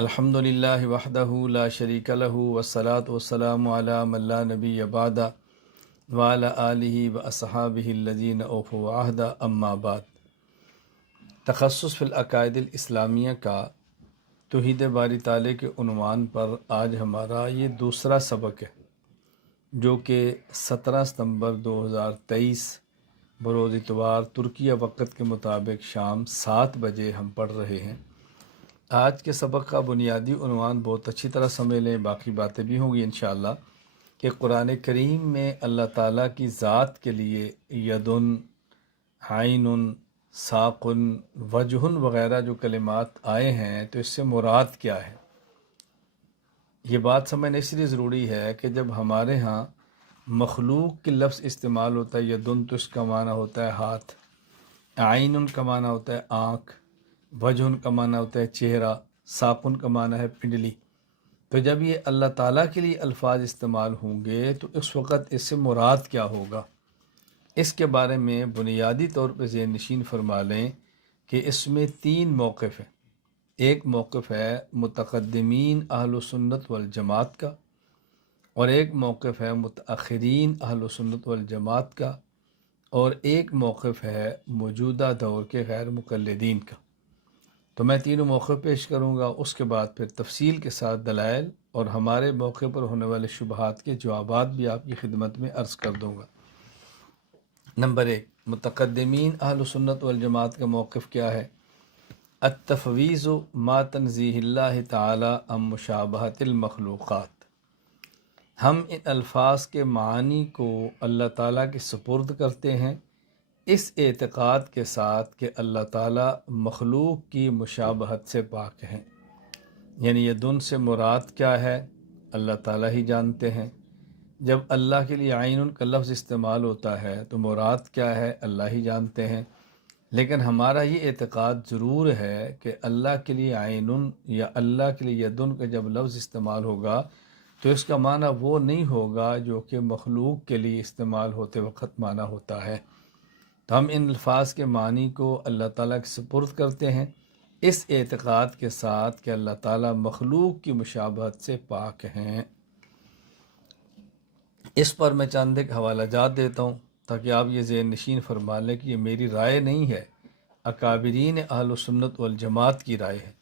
الحمدللہ وحدہ لا شریک لہ والصلاة والسلام علی من لا نبی بعدہ وعلی آلہ واصحابہ الذین اوفوا عہدہ اما بعد۔ تخصص فی العقائد الاسلامیہ کا توحید باری تعالیٰ کے عنوان پر آج ہمارا یہ دوسرا سبق ہے، جو کہ 17 ستمبر 2023 بروز اتوار ترکیہ وقت کے مطابق شام 7 بجے ہم پڑھ رہے ہیں۔ آج کے سبق کا بنیادی عنوان بہت اچھی طرح سمجھ لیں، باقی باتیں بھی ہوں گی انشاءاللہ، کہ قرآن کریم میں اللہ تعالیٰ کی ذات کے لیے یدن، عین، ساقن، وجہن وغیرہ جو کلمات آئے ہیں تو اس سے مراد کیا ہے۔ یہ بات سمجھنا اس لیے ضروری ہے کہ جب ہمارے ہاں مخلوق کے لفظ استعمال ہوتا ہے یدن تو اس کا معنی ہوتا ہے ہاتھ، عین کا معنی ہوتا ہے آنکھ، وجہن کا معنی ہوتا ہے چہرہ، ساقن کا معنی ہے پنڈلی۔ تو جب یہ اللہ تعالیٰ کے لیے الفاظ استعمال ہوں گے تو اس وقت اس سے مراد کیا ہوگا، اس کے بارے میں بنیادی طور پہ ذہن نشین فرما لیں کہ اس میں 3 موقف ہیں۔ ایک موقف ہے متقدمین اہل سنت والجماعت کا، اور ایک موقف ہے متأخرین اہل سنت والجماعت کا، اور ایک موقف ہے موجودہ دور کے غیر مقلدین کا۔ تو میں تینوں موقع پیش کروں گا، اس کے بعد پھر تفصیل کے ساتھ دلائل اور ہمارے موقع پر ہونے والے شبہات کے جوابات بھی آپ کی خدمت میں عرض کر دوں گا۔ نمبر 1، متقدمین اہل سنت والجماعت کا موقف کیا ہے؟ التفویض ما تنزیہ اللہ تعالی عن مشابہت المخلوقات۔ ہم ان الفاظ کے معانی کو اللہ تعالیٰ کے سپرد کرتے ہیں اس اعتقاد کے ساتھ کہ اللہ تعالیٰ مخلوق کی مشابہت سے پاک ہیں، یعنی یدن سے مراد کیا ہے اللہ تعالیٰ ہی جانتے ہیں۔ جب اللہ کے لیے عین کا لفظ استعمال ہوتا ہے تو مراد کیا ہے اللہ ہی جانتے ہیں، لیکن ہمارا یہ اعتقاد ضرور ہے کہ اللہ کے لیے عین یا اللہ کے لیے یدن کا جب لفظ استعمال ہوگا تو اس کا معنی وہ نہیں ہوگا جو کہ مخلوق کے لیے استعمال ہوتے وقت معنی ہوتا ہے۔ تو ہم ان الفاظ کے معنی کو اللہ تعالیٰ کے سپرد کرتے ہیں اس اعتقاد کے ساتھ کہ اللہ تعالیٰ مخلوق کی مشابہت سے پاک ہیں۔ اس پر میں چند ایک حوالہ جات دیتا ہوں تاکہ آپ یہ ذہن نشین فرما لیں کہ یہ میری رائے نہیں ہے، اکابرین اہل سنت والجماعت کی رائے ہے۔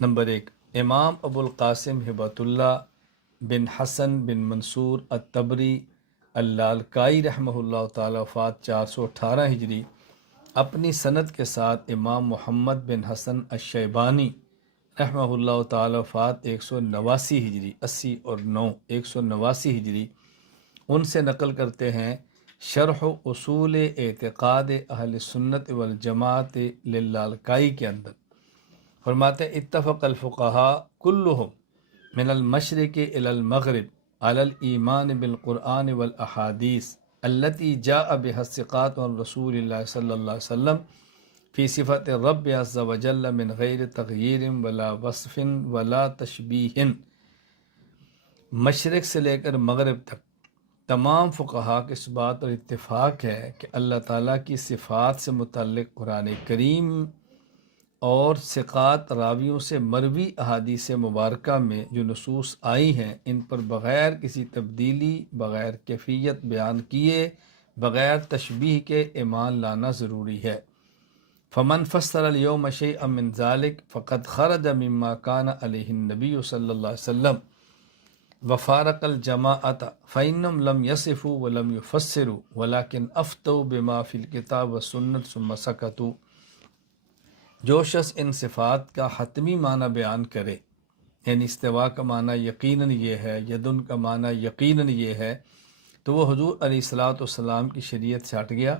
نمبر 1، امام ابو القاسم ہبۃ اللہ بن حسن بن منصور الطبری اللالکائی رحمہ اللہ تعالی وفات 418 ہجری، اپنی سند کے ساتھ امام محمد بن حسن الشیبانی رحمہ اللہ تعالی وفات 189 ہجری، 80 اور 9 189 ہجری، ان سے نقل کرتے ہیں شرح اصول اعتقاد اہل سنت والجماعت للالکائی کے اندر فرماتے ہیں اتفق الفقہاء کلہم من المشرق الى المغرب علی الایمان بالقرآن والاحادیث التي جاء بها الثقات عن رسول اللہ صلی اللہ علیہ وسلم فی صفت الرب عز وجل من غیر تغییر ولا وصف ولا تشبیہ۔ مشرق سے لے کر مغرب تک تمام فقہا کے اس بات پر اتفاق ہے کہ اللہ تعالیٰ کی صفات سے متعلق قرآن کریم اور ثقات راویوں سے مروی احادیث مبارکہ میں جو نصوص آئی ہیں ان پر بغیر کسی تبدیلی، بغیر کیفیت بیان کیے، بغیر تشبیہ کے ایمان لانا ضروری ہے۔ فمن فسر اليوم شيئا من ذلك فقد خرج مما كان عليه النبي صلی اللہ علیہ وسلم وفارق الجماعت فإنهم لم يصفوا ولم يفسروا ولكن افتوا بما في الكتاب والسنة ثم سكتوا۔ جو شخص ان صفات کا حتمی معنی بیان کرے، یعنی استوا کا معنی یقیناً یہ ہے، یدن کا معنی یقیناً یہ ہے، تو وہ حضور علیہ الصلاۃ والسلام کی شریعت سے ہٹ گیا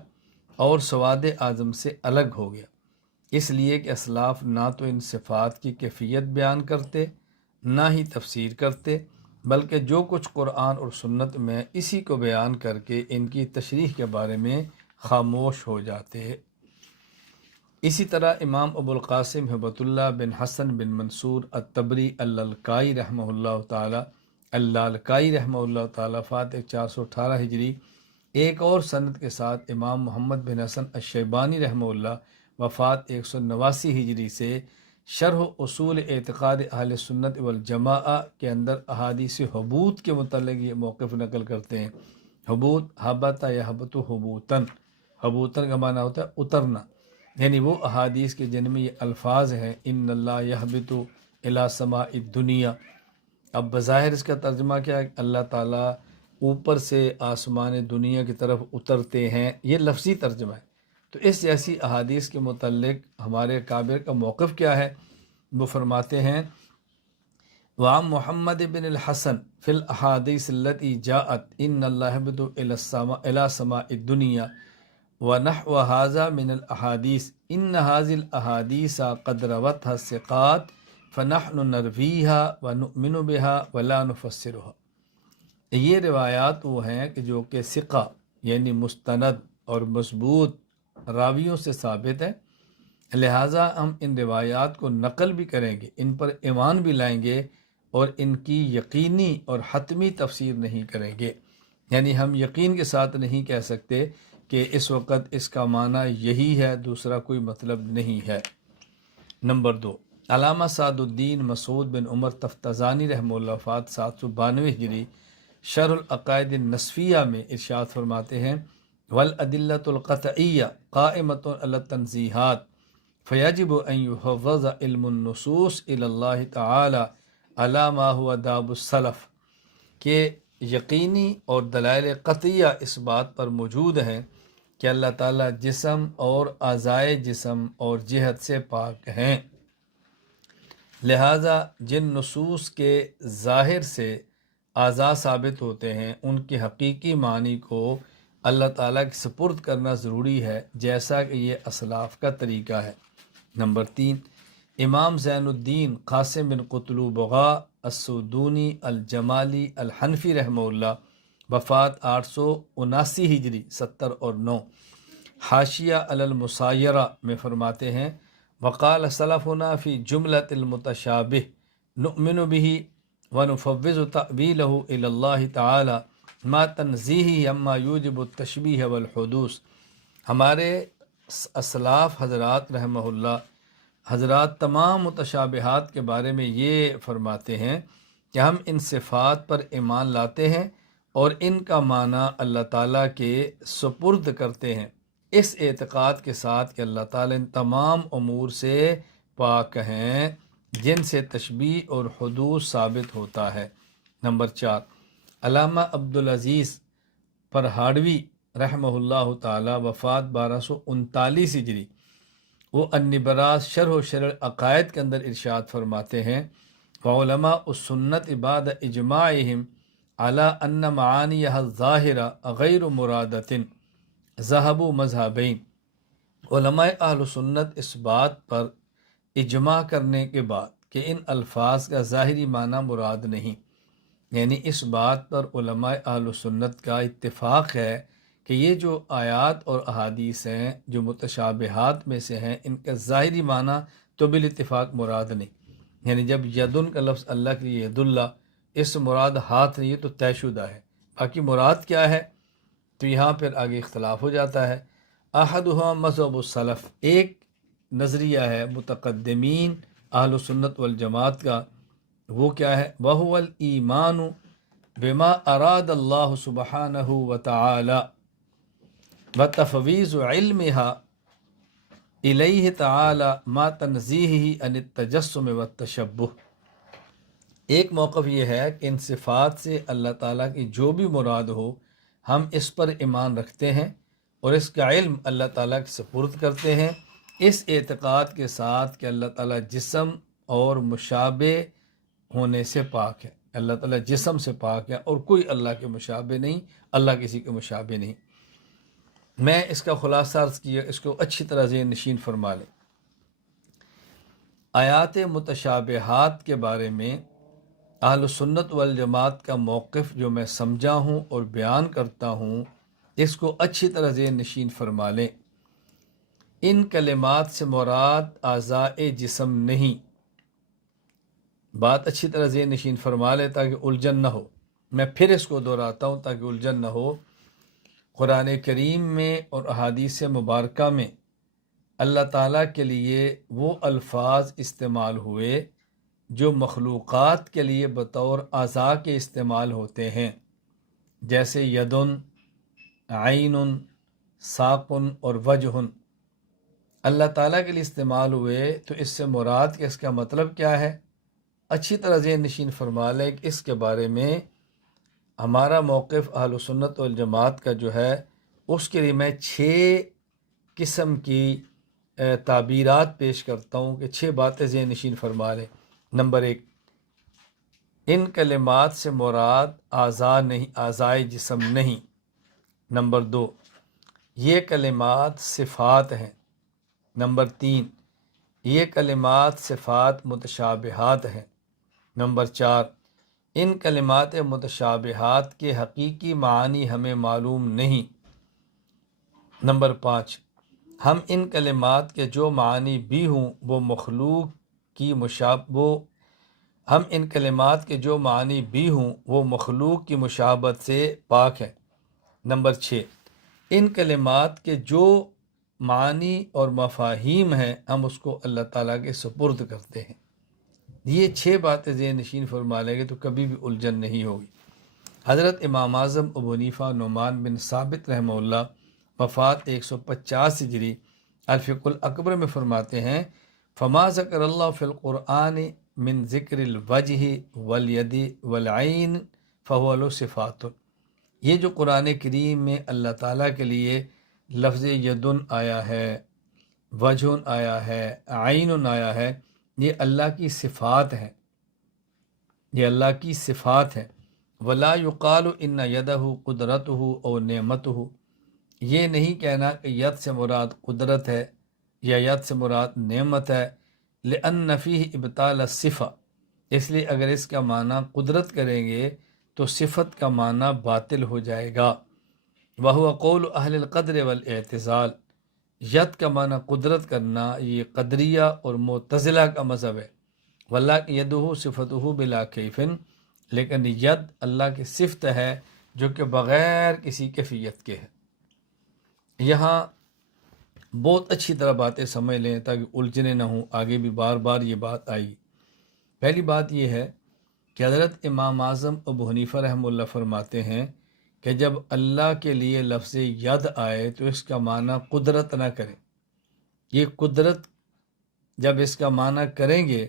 اور سواد اعظم سے الگ ہو گیا، اس لیے کہ اسلاف نہ تو ان صفات کی کیفیت بیان کرتے نہ ہی تفسیر کرتے، بلکہ جو کچھ قرآن اور سنت میں اسی کو بیان کر کے ان کی تشریح کے بارے میں خاموش ہو جاتے۔ اسی طرح امام ابو القاسم ہبۃ اللہ بن حسن بن منصور الطبری اللالکائی رحمہ اللہ تعالی وفات 418 ہجری، ایک اور سند کے ساتھ امام محمد بن حسن الشیبانی رحمہ اللہ وفات 189 ہجری سے شرح اصول اعتقاد اہل سنت والجماعہ کے اندر احادیث حبوط کے متعلق یہ موقف نقل کرتے ہیں۔ حبوط حبت یحبط حبوطاً، حبوطاً کا معنی ہوتا ہے اترنا، یعنی وہ احادیث کے جن میں یہ الفاظ ہیں ان اللہ یحبط الی سماء الدنیا۔ اب بظاہر اس کا ترجمہ کیا ہے؟ اللہ تعالیٰ اوپر سے آسمان دنیا کی طرف اترتے ہیں، یہ لفظی ترجمہ ہے۔ تو اس جیسی احادیث کے متعلق ہمارے اکابر کا موقف کیا ہے؟ وہ فرماتے ہیں وعن محمد بن الحسن فی الاحادیث التي جاءت ان اللہ یهبط الى سماء الدنیا ونحو هذا من الاحادیث ان هذه الاحادیث قد روتها الثقات فنحن نرویها ونؤمن بها ولا نفسرها۔ یہ روایات وہ ہیں کہ جو کہ ثقہ یعنی مستند اور مضبوط راویوں سے ثابت ہے، لہٰذا ہم ان روایات کو نقل بھی کریں گے، ان پر ایمان بھی لائیں گے اور ان کی یقینی اور حتمی تفسیر نہیں کریں گے۔ یعنی ہم یقین کے ساتھ نہیں کہہ سکتے کہ اس وقت اس کا معنی یہی ہے، دوسرا کوئی مطلب نہیں ہے۔ نمبر 2، علامہ سعد الدین مسعود بن عمر تفتزانی رحمہ اللہ وفات 792 ہجری، شرح العقائد النصفیہ میں ارشاد فرماتے ہیں والادلۃ القطعیہ قائمۃ علی التنزیہات فیجب ان یحفظ علم النصوص الی اللہ تعالی علی ما هو داب السلف، کہ یقینی اور دلائل قطعیہ اس بات پر موجود ہیں کہ اللہ تعالیٰ جسم اور اعضائے جسم اور جہت سے پاک ہیں، لہٰذا جن نصوص کے ظاہر سے اعضاء ثابت ہوتے ہیں ان کے حقیقی معنی کو اللہ تعالیٰ کے سپرد کرنا ضروری ہے، جیسا کہ یہ اسلاف کا طریقہ ہے۔ نمبر 3، امام زین الدین قاسم بن قطلو بغا السودونی الجمالی الحنفی رحمہ اللہ، وفات 879 ہجری 70 اور 9، حاشیہ علی المسایرہ میں فرماتے ہیں وقال سلفنا فی جملۃ المتشابہ نؤمن بہ ونفوض تأویلہ الی اللہ تعالی ما تنزیہہ عما یوجب التشبیہ والحدوث۔ ہمارے اسلاف حضرات رحمہ اللہ حضرات تمام متشابہات کے بارے میں یہ فرماتے ہیں کہ ہم ان صفات پر ایمان لاتے ہیں اور ان کا معنی اللہ تعالیٰ کے سپرد کرتے ہیں، اس اعتقاد کے ساتھ کہ اللہ تعالیٰ ان تمام امور سے پاک ہیں جن سے تشبیہ اور حدوث ثابت ہوتا ہے۔ نمبر 4، علامہ عبدالعزیز فرہاڑوی رحمہ اللہ تعالی، وفات 1239 ہجری، وہ النبراس شرح و شرح عقائد کے اندر ارشاد فرماتے ہیں وعلماء السنت بعد اجماعہم علی ان معانیہ الظاہرہ غیر مرادۃ ذہبوا مذہبین۔ علماء اہل سنت اس بات پر اجماع کرنے کے بعد کہ ان الفاظ کا ظاہری معنی مراد نہیں، یعنی اس بات پر علماء اہل سنت کا اتفاق ہے کہ یہ جو آیات اور احادیث ہیں جو متشابہات میں سے ہیں، ان کا ظاہری معنی تو بالاتفاق مراد نہیں، یعنی جب یدن کا لفظ اللہ کے لیے ید اللہ، اس مراد ہاتھ نہیں، یہ تو طے شدہ ہے، باقی مراد کیا ہے تو یہاں پھر آگے اختلاف ہو جاتا ہے۔ احدہما مذہب السلف، ایک نظریہ ہے متقدمین اہل سنت والجماعت کا، وہ کیا ہے وَهُوَ الْإِيمَانُ بِمَا أَرَادَ اللَّهُ سُبْحَانَهُ وَتَعَالَى وَتَفْوِيضُ عِلْمِهَا إِلَيْهِ تَعَالَى مَا تَنزِيهِهِ عَنِ التَّجَسُّمِ وَالتَّشَبُّهِ۔ ایک موقف یہ ہے کہ ان صفات سے اللہ تعالیٰ کی جو بھی مراد ہو ہم اس پر ایمان رکھتے ہیں اور اس کا علم اللہ تعالیٰ کے سپرد کرتے ہیں، اس اعتقاد کے ساتھ کہ اللہ تعالیٰ جسم اور مشابہ ہونے سے پاک ہے، اللہ تعالیٰ جسم سے پاک ہے اور کوئی اللہ کے مشابہ نہیں، اللہ کسی کے مشابہ نہیں۔ میں اس کا خلاصہ عرض کیا، اس کو اچھی طرح ذہن نشین فرما لیں۔ آیات متشابہات کے بارے میں اہل سنت والجماعت کا موقف جو میں سمجھا ہوں اور بیان کرتا ہوں، اس کو اچھی طرح ذہن نشین فرما لیں۔ ان کلمات سے مراد اعضاء جسم نہیں، بات اچھی طرح ذہن نشین فرما لیں تاکہ الجھن نہ ہو۔ میں پھر اس کو دہراتا ہوں تاکہ الجھن نہ ہو۔ قرآن کریم میں اور احادیث مبارکہ میں اللہ تعالیٰ کے لیے وہ الفاظ استعمال ہوئے جو مخلوقات کے لیے بطور اعضاء کے استعمال ہوتے ہیں، جیسے یدن، عین، ساقن اور وجہن اللہ تعالیٰ کے لیے استعمال ہوئے، تو اس سے مراد کہ اس کا مطلب کیا ہے؟ اچھی طرح ذہن نشین فرما لیں کہ اس کے بارے میں ہمارا موقف اہل سنت والجماعت کا جو ہے، اس کے لیے میں 6 قسم کی تعبیرات پیش کرتا ہوں کہ 6 باتیں ذہن نشین فرما لیں۔ نمبر 1، ان کلمات سے مراد اعضاء نہیں، اعضائے جسم نہیں۔ نمبر 2، یہ کلمات صفات ہیں۔ نمبر 3، یہ کلمات صفات متشابہات ہیں۔ نمبر 4، ان کلمات متشابہات کے حقیقی معانی ہمیں معلوم نہیں۔ نمبر 5، ہم ان کلمات کے جو معانی بھی ہوں وہ مخلوق کی مشابہت سے پاک ہیں۔ نمبر 6، ان کلمات کے جو معانی اور مفاہیم ہیں ہم اس کو اللہ تعالیٰ کے سپرد کرتے ہیں۔ یہ 6 باتیں ذہن نشین فرما لیں گے تو کبھی بھی الجھن نہیں ہوگی۔ حضرت امام اعظم ابو حنیفہ نعمان بن ثابت رحمہ اللہ وفات 150 ہجری الفقہ الاکبر میں فرماتے ہیں، فما ذکر اللہ فی القرآن من ذکر الوجہ والید والعین فہو له صفات۔ یہ جو قرآن کریم میں اللہ تعالیٰ کے لیے لفظ یدن آیا ہے، وجہ آیا ہے، عین آیا ہے، یہ اللہ کی صفات ہیں، یہ اللہ کی صفات ہیں۔ ولا یقال ان یدہ قدرتہ او نعمتہ، یہ نہیں کہنا کہ ید سے مراد قدرت ہے یا ید سے مراد نعمت ہے، لأن فیہ ابطال الصفہ، اس لیے اگر اس کا معنی قدرت کریں گے تو صفت کا معنی باطل ہو جائے گا۔ وہو قول اہل القدر والاعتزال، ید کا معنی قدرت کرنا یہ قدریہ اور معتزلہ کا مذہب ہے۔ واللہ یدہ صفتہ بلا کیف، لیکن ید اللہ کی صفت ہے جو کہ بغیر کسی کیفیت کے ہے۔ یہاں بہت اچھی طرح باتیں سمجھ لیں تاکہ الجھنے نہ ہوں، آگے بھی بار بار یہ بات آئی۔ پہلی بات یہ ہے کہ حضرت امام اعظم ابو حنیفہ رحمہ اللہ فرماتے ہیں کہ جب اللہ کے لیے لفظ ید آئے تو اس کا معنی قدرت نہ کریں۔ یہ قدرت جب اس کا معنی کریں گے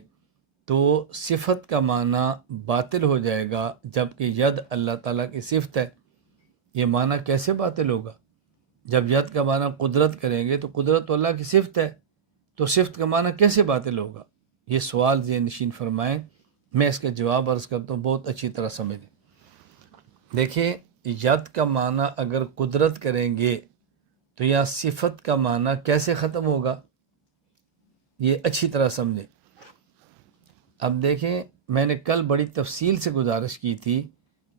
تو صفت کا معنی باطل ہو جائے گا، جبکہ ید اللہ تعالیٰ کی صفت ہے۔ یہ معنی کیسے باطل ہوگا؟ جب ید کا معنی قدرت کریں گے تو قدرت تو اللہ کی صفت ہے، تو صفت کا معنی کیسے باطل ہوگا؟ یہ سوال ذہن نشین فرمائیں، میں اس کا جواب عرض کرتا ہوں، بہت اچھی طرح سمجھیں۔ دیکھیں، ید کا معنی اگر قدرت کریں گے تو یا صفت کا معنی کیسے ختم ہوگا؟ یہ اچھی طرح سمجھیں۔ اب دیکھیں، میں نے کل بڑی تفصیل سے گزارش کی تھی،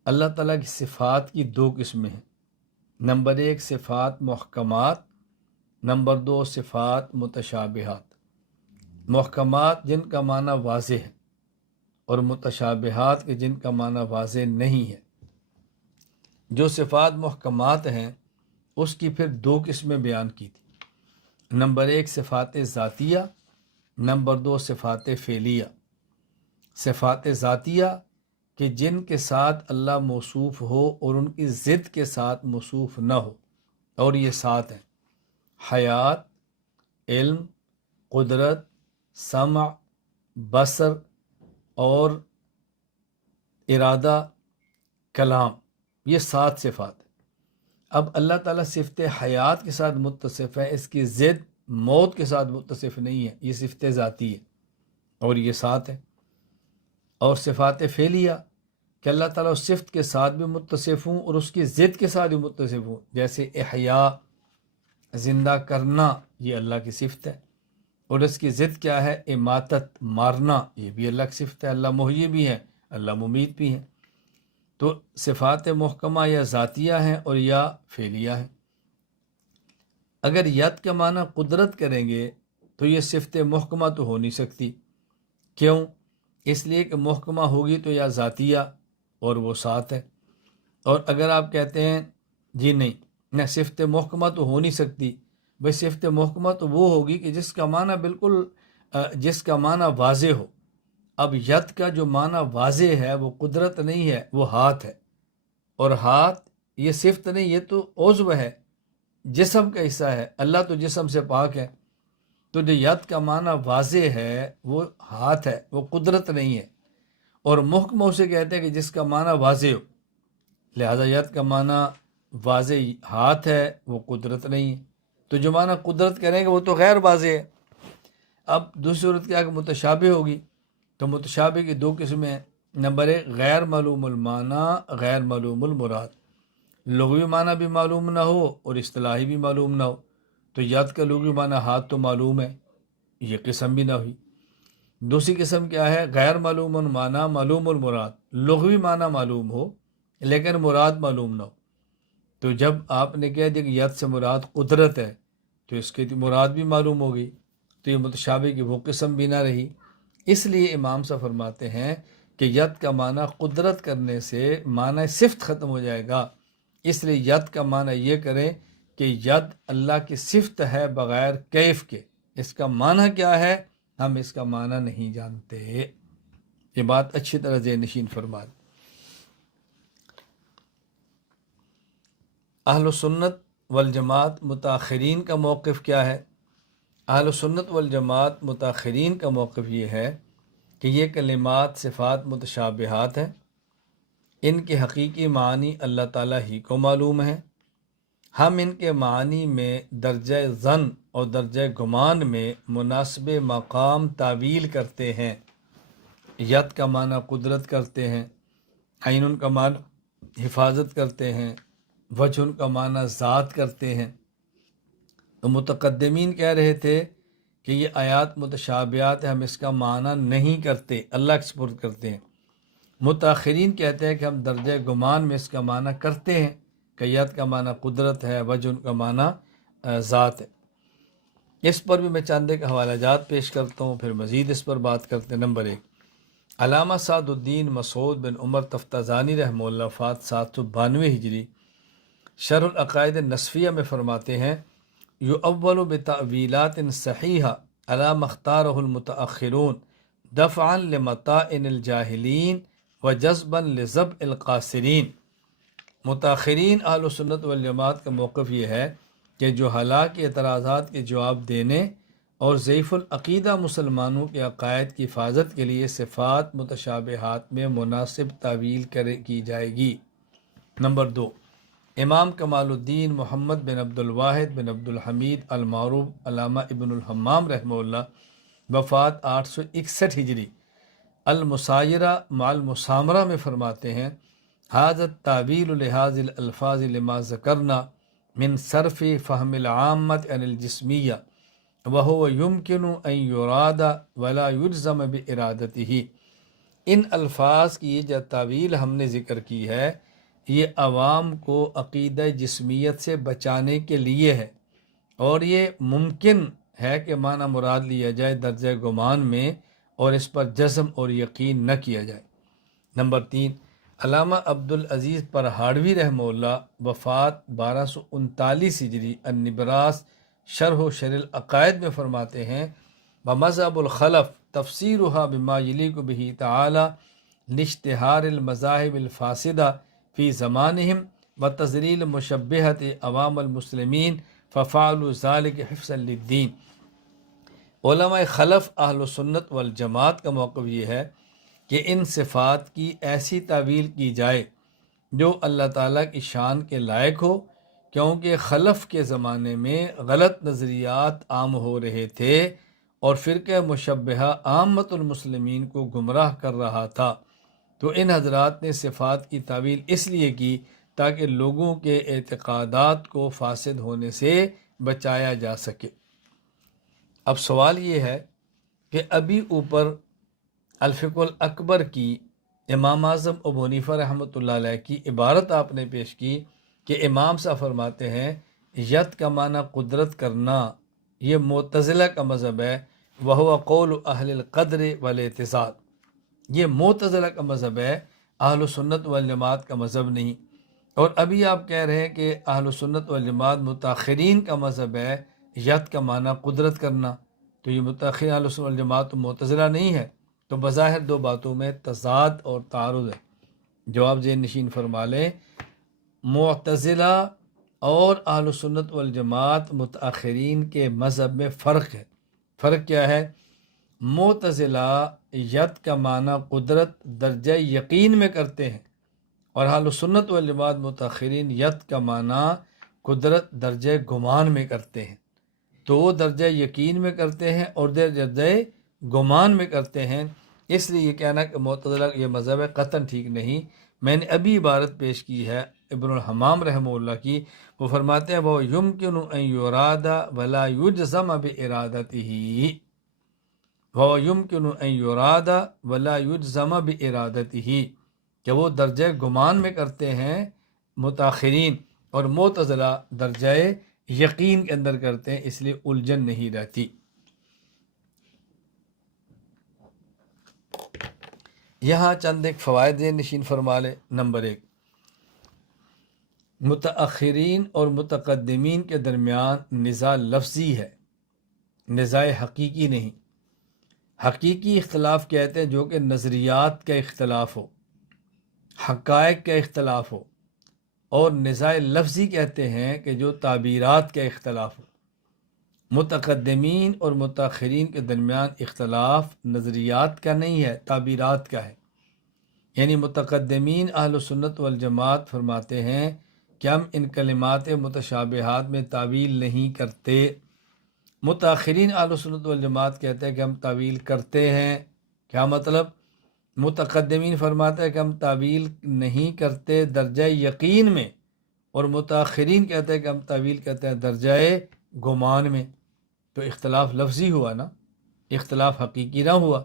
اللہ تعالیٰ کی صفات کی 2 قسمیں ہیں۔ نمبر 1 صفات محکمات، نمبر 2 صفات متشابہات۔ محکمات جن کا معنی واضح ہے اور متشابہات کے جن کا معنی واضح نہیں ہے۔ جو صفات محکمات ہیں اس کی پھر 2 قسمیں بیان کی تھی۔ نمبر 1 صفات ذاتیہ، نمبر 2 صفات فعلیہ۔ صفات ذاتیہ کہ جن کے ساتھ اللہ موصوف ہو اور ان کی ضد کے ساتھ موصوف نہ ہو، اور یہ 7 ہیں: حیات، علم، قدرت، سمع، بصر اور ارادہ، کلام، یہ 7 صفات ہیں۔ اب اللہ تعالیٰ صفت حیات کے ساتھ متصف ہے، اس کی ضد موت کے ساتھ متصف نہیں ہے، یہ صفت ذاتی ہے اور یہ 7 ہے۔ اور صفات فعلیہ کہ اللہ تعالیٰ اس صفت کے ساتھ بھی متصف ہوں اور اس کی ضد کے ساتھ بھی متصف ہوں، جیسے احیاء، زندہ کرنا، یہ اللہ کی صفت ہے، اور اس کی ضد کیا ہے؟ اماتت، مارنا، یہ بھی اللہ کی صفت ہے۔ اللہ محیی بھی ہے، اللہ ممیت بھی ہے۔ تو صفات محکمہ یا ذاتیہ ہیں اور یا فعلیہ ہیں۔ اگر ید کا معنی قدرت کریں گے تو یہ صفت محکمہ تو ہو نہیں سکتی۔ کیوں؟ اس لیے کہ محکمہ ہوگی تو یا ذاتیہ اور وہ 7 ہے، اور اگر آپ کہتے ہیں جی نہیں صفت محکمہ تو ہو نہیں سکتی، بھئی صفت محکمہ تو وہ ہوگی کہ جس کا معنی بالکل جس کا معنی واضح ہو۔ اب ید کا جو معنی واضح ہے وہ قدرت نہیں ہے، وہ ہاتھ ہے، اور ہاتھ یہ صفت نہیں، یہ تو عضو ہے، جسم کا حصہ ہے، اللہ تو جسم سے پاک ہے۔ تو جو ید کا معنی واضح ہے وہ ہاتھ ہے، وہ قدرت نہیں ہے، اور محکمہ اسے کہتے ہیں کہ جس کا معنی واضح ہو، لہذا ید کا معنی واضح ہاتھ ہے، وہ قدرت نہیں ہے۔ تو جو معنی قدرت کریں گے وہ تو غیر واضح ہے۔ اب دوسری صورت کیا کہ متشابہ ہوگی، تو متشابہ کی دو قسمیں ہیں۔ نمبر ایک غیر معلوم المعنی، غیر معلوم المراد، لغوی معنی بھی معلوم نہ ہو اور اصطلاحی بھی معلوم نہ ہو۔ تو ید کا لغوی معنی ہاتھ تو معلوم ہے، یہ قسم بھی نہ ہوئی۔ دوسری قسم کیا ہے؟ غیر معلوم المعنی معلوم المراد، لغوی معنی معلوم ہو لیکن مراد معلوم نہ ہو۔ تو جب آپ نے کہہ دیا کہ ید سے مراد قدرت ہے تو اس کی مراد بھی معلوم ہو گئی، تو یہ متشابہ کی وہ قسم بھی نہ رہی۔ اس لیے امام صاحب فرماتے ہیں کہ ید کا معنی قدرت کرنے سے معنی صفت ختم ہو جائے گا، اس لیے ید کا معنی یہ کریں کہ ید اللہ کی صفت ہے بغیر کیف کے۔ اس کا معنی کیا ہے ہم اس کا معنی نہیں جانتے، یہ بات اچھی طرح ذہن نشین فرما لیں۔ اہل سنت والجماعت متاخرین کا موقف کیا ہے؟ اہل سنت والجماعت متاخرین کا موقف یہ ہے کہ یہ کلمات صفات متشابہات ہیں، ان کے حقیقی معنی اللہ تعالیٰ ہی کو معلوم ہے، ہم ان کے معنی میں درجہ ظن اور درجہ گمان میں مناسب مقام تعویل کرتے ہیں۔ ید کا معنی قدرت کرتے ہیں، عین کا معنی حفاظت کرتے ہیں، وجہ کا معنی ذات کرتے ہیں۔ تو متقدمین کہہ رہے تھے کہ یہ آیات متشابہات ہیں، ہم اس کا معنی نہیں کرتے، اللہ کے سپرد کرتے ہیں۔ متاخرین کہتے ہیں کہ ہم درجہ گمان میں اس کا معنی کرتے ہیں کہ ید کا معنی قدرت ہے، وجہ کا معنی ذات ہے۔ اس پر بھی میں چند ایک حوالہ جات پیش کرتا ہوں، پھر مزید اس پر بات کرتے ہیں۔ نمبر ایک، علامہ سعد الدین مسعود بن عمر تفتازانی رحمہ اللہ وفات 792 ہجری، شرح العقائد النصفیہ میں فرماتے ہیں یؤول بتأویلات صحیحہ علی ما اختارہ المتأخرون دفعا لمطائن الجاہلین وجذبا لذبح القاصرین۔ متاخرین اہل سنت والجماعت کا موقف یہ ہے کہ جو ہلاک اعتراضات کے جواب دینے اور ضعیف العقیدہ مسلمانوں کے عقائد کی حفاظت کے لیے صفات متشابہات میں مناسب تعویل کی جائے گی۔ نمبر دو، امام کمال الدین محمد بن عبد الواحد بن عبد الحمید المعروف علامہ ابن الحمام رحمہ اللہ وفات 861 ہجری، المسایرہ مع المسامرہ میں فرماتے ہیں ھذا التعویل لہذ الالفاظ لما ذکرنا من صرف فہم العامۃ عن الجسمیہ وہو یمکن ان یراد ولا یجزم بارادتہ۔ ان الفاظ کی یہ جو تعویل ہم نے ذکر کی ہے یہ عوام کو عقیدہ جسمیت سے بچانے کے لیے ہے، اور یہ ممکن ہے کہ معنی مراد لیا جائے درجہ گمان میں اور اس پر جزم اور یقین نہ کیا جائے۔ نمبر تین، علامہ عبدالعزیز پرہاڑوی رحمہ اللہ وفات 1239 ہجری، النبراس شرح و شرح العقائد میں فرماتے ہیں بمذہب الخلف تفسیرها بما یلیق به تعالی لاشتہار المذاہب الفاسدہ فی زمانہم وتذلیل مشبہۃ عوام المسلمین ففعلوا ذلک حفظا للدین۔ علماء خلف اہل سنت والجماعت کا موقف یہ ہے کہ ان صفات کی ایسی تعویل کی جائے جو اللہ تعالیٰ کی شان کے لائق ہو، کیونکہ خلف کے زمانے میں غلط نظریات عام ہو رہے تھے اور فرقہ مشبہہ عامت المسلمین کو گمراہ کر رہا تھا، تو ان حضرات نے صفات کی تعویل اس لیے کی تاکہ لوگوں کے اعتقادات کو فاسد ہونے سے بچایا جا سکے۔ اب سوال یہ ہے کہ ابھی اوپر الفقہ الاکبر کی امام اعظم ابو حنیفہ رحمۃ اللہ علیہ کی عبارت آپ نے پیش کی کہ امام صاحب فرماتے ہیں ید کا معنی قدرت کرنا یہ معتزلہ کا مذہب ہے، وہو قول اہل القدر والاعتزال، یہ معتزلہ کا مذہب ہے، اہل سنت والجماعت کا مذہب نہیں۔ اور ابھی آپ کہہ رہے ہیں کہ اہل سنت والجماعت متاخرین کا مذہب ہے، ید کا معنی قدرت کرنا، تو یہ متأخرین اہل سنت والجماعت تو معتزلہ نہیں ہے، تو بظاہر دو باتوں میں تضاد اور تعارض ہے۔ جواب ذہن نشین فرما لیں، معتزلہ اور اہل سنت والجماعت متأخرین کے مذہب میں فرق ہے۔ فرق کیا ہے؟ معتزلہ ید کا معنی قدرت درجہ یقین میں کرتے ہیں، اور اہل سنت والجماعت متأخرین ید کا معنی قدرت درجہ گمان میں کرتے ہیں۔ تو وہ درجہ یقین میں کرتے ہیں اور درجہ گمان میں کرتے ہیں، اس لیے یہ کہنا کہ معتزلہ یہ مذہب ہے قطعاً ٹھیک نہیں۔ میں نے ابھی عبارت پیش کی ہے ابن الحمام رحمہ اللہ کی، وہ فرماتے ہیں وہ یمکن ان یراد ولا یجزم بارادتہ، وہ یمکن ان یراد ولا یجزم بارادتہ، کہ وہ درجہ گمان میں کرتے ہیں متاخرین، اور معتزلہ درجہ یقین کے اندر کرتے ہیں، اس لیے الجھن نہیں رہتی۔ یہاں چند ایک فوائد نشین فرما لے۔ نمبر 1، متأخرین اور متقدمین کے درمیان نزاع لفظی ہے، نزاع حقیقی نہیں۔ حقیقی اختلاف کہتے ہیں جو کہ نظریات کا اختلاف ہو، حقائق کا اختلاف ہو، اور نزاع لفظی کہتے ہیں کہ جو تعبیرات کا اختلاف ہو۔ متقدمین اور متاخرین کے درمیان اختلاف نظریات کا نہیں ہے، تعبیرات کا ہے۔ یعنی متقدمین اہل سنت والجماعت فرماتے ہیں کہ ہم ان کلمات متشابہات میں تعویل نہیں کرتے۔ متاخرین اہل سنت والجماعت کہتے ہیں کہ ہم تعویل کرتے ہیں۔ کیا مطلب؟ متقدمین فرماتے ہیں کہ ہم تعویل نہیں کرتے درجہ یقین میں، اور متاخرین کہتے ہیں کہ ہم تعویل کرتے ہیں درجہ گمان میں۔ تو اختلاف لفظی ہوا نا، اختلاف حقیقی نہ ہوا۔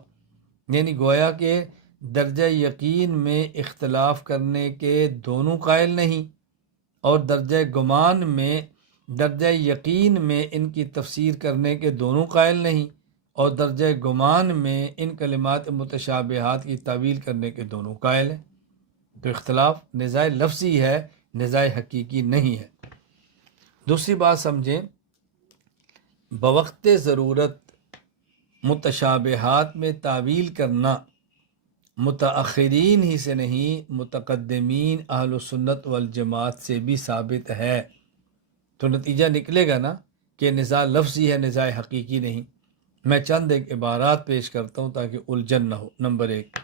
یعنی گویا کہ درجہ یقین میں اختلاف کرنے کے دونوں قائل نہیں، اور درجہ گمان میں درجہ یقین میں ان کی تفسیر کرنے کے دونوں قائل نہیں، اور درجہ گمان میں ان کلمات متشابہات کی تعویل کرنے کے دونوں قائل ہیں۔ تو اختلاف نزاع لفظی ہے، نزاع حقیقی نہیں ہے۔ دوسری بات سمجھیں، بوقت ضرورت متشابہات میں تعویل کرنا متأخرین ہی سے نہیں، متقدمین اہل سنت والجماعت سے بھی ثابت ہے۔ تو نتیجہ نکلے گا نا کہ نزاع لفظی ہے، نزاع حقیقی نہیں۔ میں چند ایک عبارات پیش کرتا ہوں تاکہ الجھن نہ ہو۔ نمبر 1،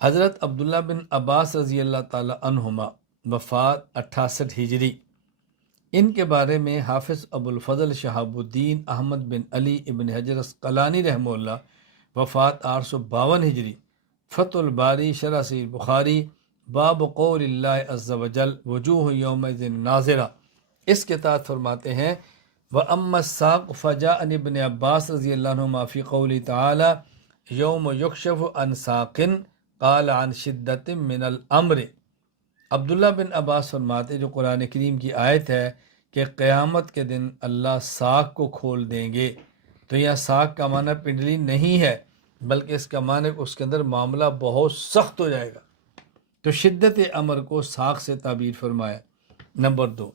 حضرت عبداللہ بن عباس رضی اللہ تعالی عنہما، وفات 68 ہجری، ان کے بارے میں حافظ ابو الفضل شہاب الدین احمد بن علی ابن حجر عسقلانی رحمہ اللہ، وفات 852 ہجری، فتح الباری شرح صحیح بخاری، باب قول اللہ عز وجل وجوہ یومئذ ناظرہ، اس کے تحت فرماتے ہیں وَأَمَّا السَّاقُ فَجَاءَنِ ابن عباس رضی اللہ عنہما فی قول تعالی یوم یکشف عن ساق قال عن شدت من الامر۔ عبداللہ بن عباس فرماتے جو قرآن کریم کی آیت ہے کہ قیامت کے دن اللہ ساق کو کھول دیں گے، تو یہاں ساق کا معنی پنڈلی نہیں ہے، بلکہ اس کا معنی اس کے اندر معاملہ بہت سخت ہو جائے گا۔ تو شدت امر کو ساق سے تعبیر فرمایا۔ نمبر 2،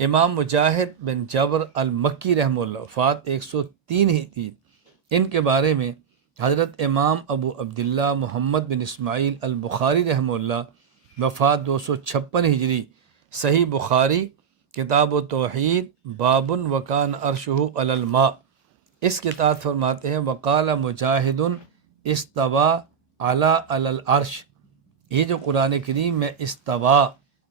امام مجاہد بن جبر المکی رحمہ اللہ، وفات 103 ہی تھی، ان کے بارے میں حضرت امام ابو عبداللہ محمد بن اسماعیل البخاری رحمہ اللہ، وفات 256 ہجری، صحیح بخاری کتاب و توحید، باب وکان عرشہ علی الماء، اس کے تحت فرماتے ہیں وقال مجاہد استوا علی العرش۔ یہ جو قرآن کریم میں استوا،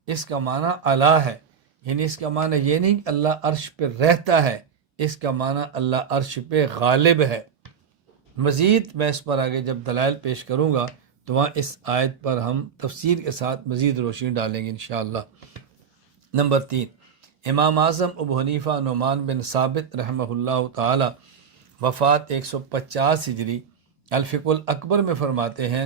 اس کا معنی علی ہے، یعنی اس کا معنی یہ نہیں کہ اللہ عرش پہ رہتا ہے، اس کا معنی اللہ عرش پہ غالب ہے۔ مزید میں اس پر آگے جب دلائل پیش کروں گا تو وہاں اس آیت پر ہم تفسیر کے ساتھ مزید روشنی ڈالیں گے انشاءاللہ۔ نمبر 3، امام اعظم ابو حنیفہ نعمان بن ثابت رحمہ اللہ تعالی، وفات 150 ہجری، الفقہ الاکبر میں فرماتے ہیں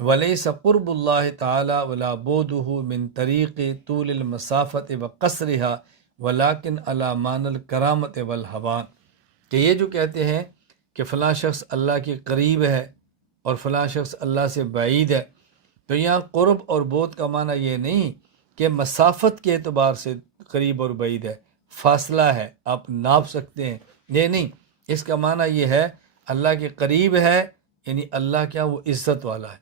وَلَيْسَ قُرْبُ اللَّهِ تَعَالَى وَلَا بُعْدُهُ مِن طَرِيقِ طُولِ الْمَسَافَةِ وَقَصْرِهَا وَلَكِنْ عَلَى مَعنَى الْكَرَامَةِ وَالْهَوَانِ، کہ یہ جو کہتے ہیں کہ فلاں شخص اللہ کے قریب ہے اور فلاں شخص اللہ سے بعید ہے، تو یہاں قرب اور بعد کا معنی یہ نہیں کہ مسافت کے اعتبار سے قریب اور بعید ہے۔ فاصلہ ہے، آپ ناپ سکتے ہیں، یہ نہیں، اس کا معنی یہ ہے اللہ کے قریب ہے، یعنی اللہ کیا وہ عزت والا ہے،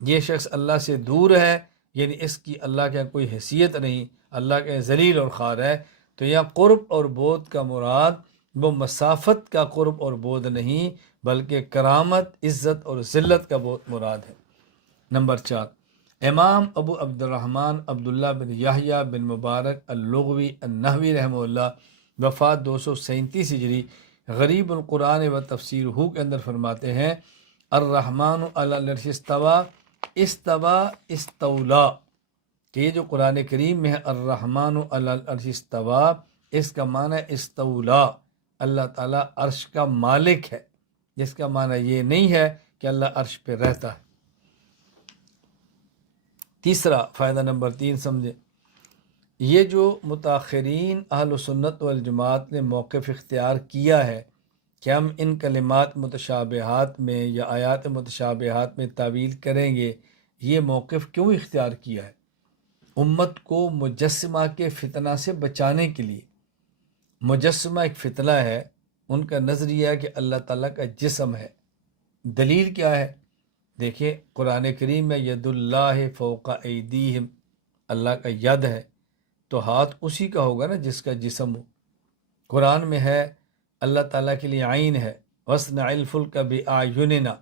یہ شخص اللہ سے دور ہے، یعنی اس کی اللہ کا کوئی حیثیت نہیں، اللہ کا ذلیل اور خوار ہے۔ تو یہاں قرب اور بعد کا مراد وہ مسافت کا قرب اور بعد نہیں، بلکہ کرامت، عزت اور ذلت کا مراد ہے۔ نمبر 4، امام ابو عبد الرحمن عبداللہ بن یحییٰ بن مبارک اللغوی النحوی رحمہ اللہ، وفات 237 ہجری، غریب القرآن و تفسیر ہو کے اندر فرماتے ہیں الرحمن علی العرش استوى، استوى استولا، کہ یہ جو قرآن کریم میں ہے الرحمن علی العرش استوى، اس کا معنی استولا، اللہ تعالیٰ عرش کا مالک ہے، جس کا معنی یہ نہیں ہے کہ اللہ عرش پہ رہتا ہے۔ تیسرا فائدہ نمبر 3 سمجھے، یہ جو متاخرین اہل سنت والجماعت نے موقف اختیار کیا ہے کہ ہم ان کلمات متشابہات میں یا آیات متشابہات میں تعویل کریں گے، یہ موقف کیوں اختیار کیا ہے؟ امت کو مجسمہ کے فتنہ سے بچانے کے لیے۔ مجسمہ ایک فتنہ ہے، ان کا نظریہ ہے کہ اللہ تعالیٰ کا جسم ہے۔ دلیل کیا ہے؟ دیکھیں قرآن کریم میں ید اللہ فوق ایدیہم، اللہ کا ید ہے تو ہاتھ اسی کا ہوگا نا جس کا جسم ہو۔ قرآن میں ہے اللہ تعالیٰ کے لیے عین ہے، وَاصْنَعِ الْفُلْكَ بِأَعْيُنِنَا،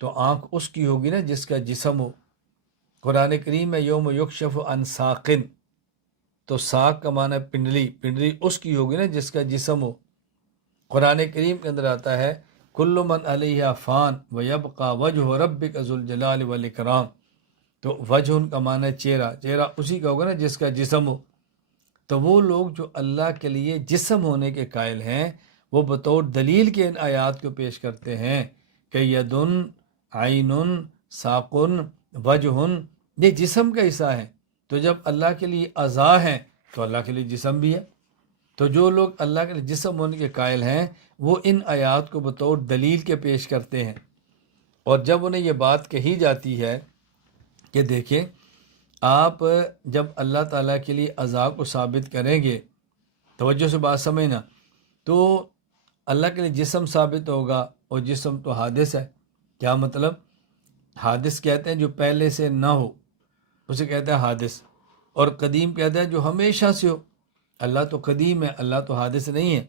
تو آنکھ اس کی ہوگی نا جس کا جسم ہو۔ قرآن کریم میں یوم یکشف عن ساق، تو ساق کا معنی پنڈلی، پنڈلی اس کی ہوگی نا جس کا جسم ہو۔ قرآن کریم کے اندر آتا ہے کل من علیہا فان ویبقى وجہ ربک ذو الجلال والاکرام، تو وجہ کا معنی چہرہ، چہرہ اسی کا ہوگا نا جس کا جسم ہو۔ تو وہ لوگ جو اللہ کے لیے جسم ہونے کے قائل ہیں، وہ بطور دلیل کے ان آیات کو پیش کرتے ہیں کہ یدن، عین، ساقن، وجہ، یہ جسم کا حصہ ہیں، تو جب اللہ کے لیے اعضاء ہیں تو اللہ کے لیے جسم بھی ہے۔ تو جو لوگ اللہ کے لیے جسم ہونے کے قائل ہیں وہ ان آیات کو بطور دلیل کے پیش کرتے ہیں، اور جب انہیں یہ بات کہی جاتی ہے کہ دیکھیں آپ جب اللہ تعالیٰ کے لیے اعضاء کو ثابت کریں گے، توجہ سے بات سمجھنا، تو اللہ کے لیے جسم ثابت ہوگا، اور جسم تو حادث ہے۔ کیا مطلب؟ حادث کہتے ہیں جو پہلے سے نہ ہو، اسے کہتے ہیں حادث، اور قدیم کہتے ہیں جو ہمیشہ سے ہو۔ اللہ تو قدیم ہے، اللہ تو حادث نہیں ہے،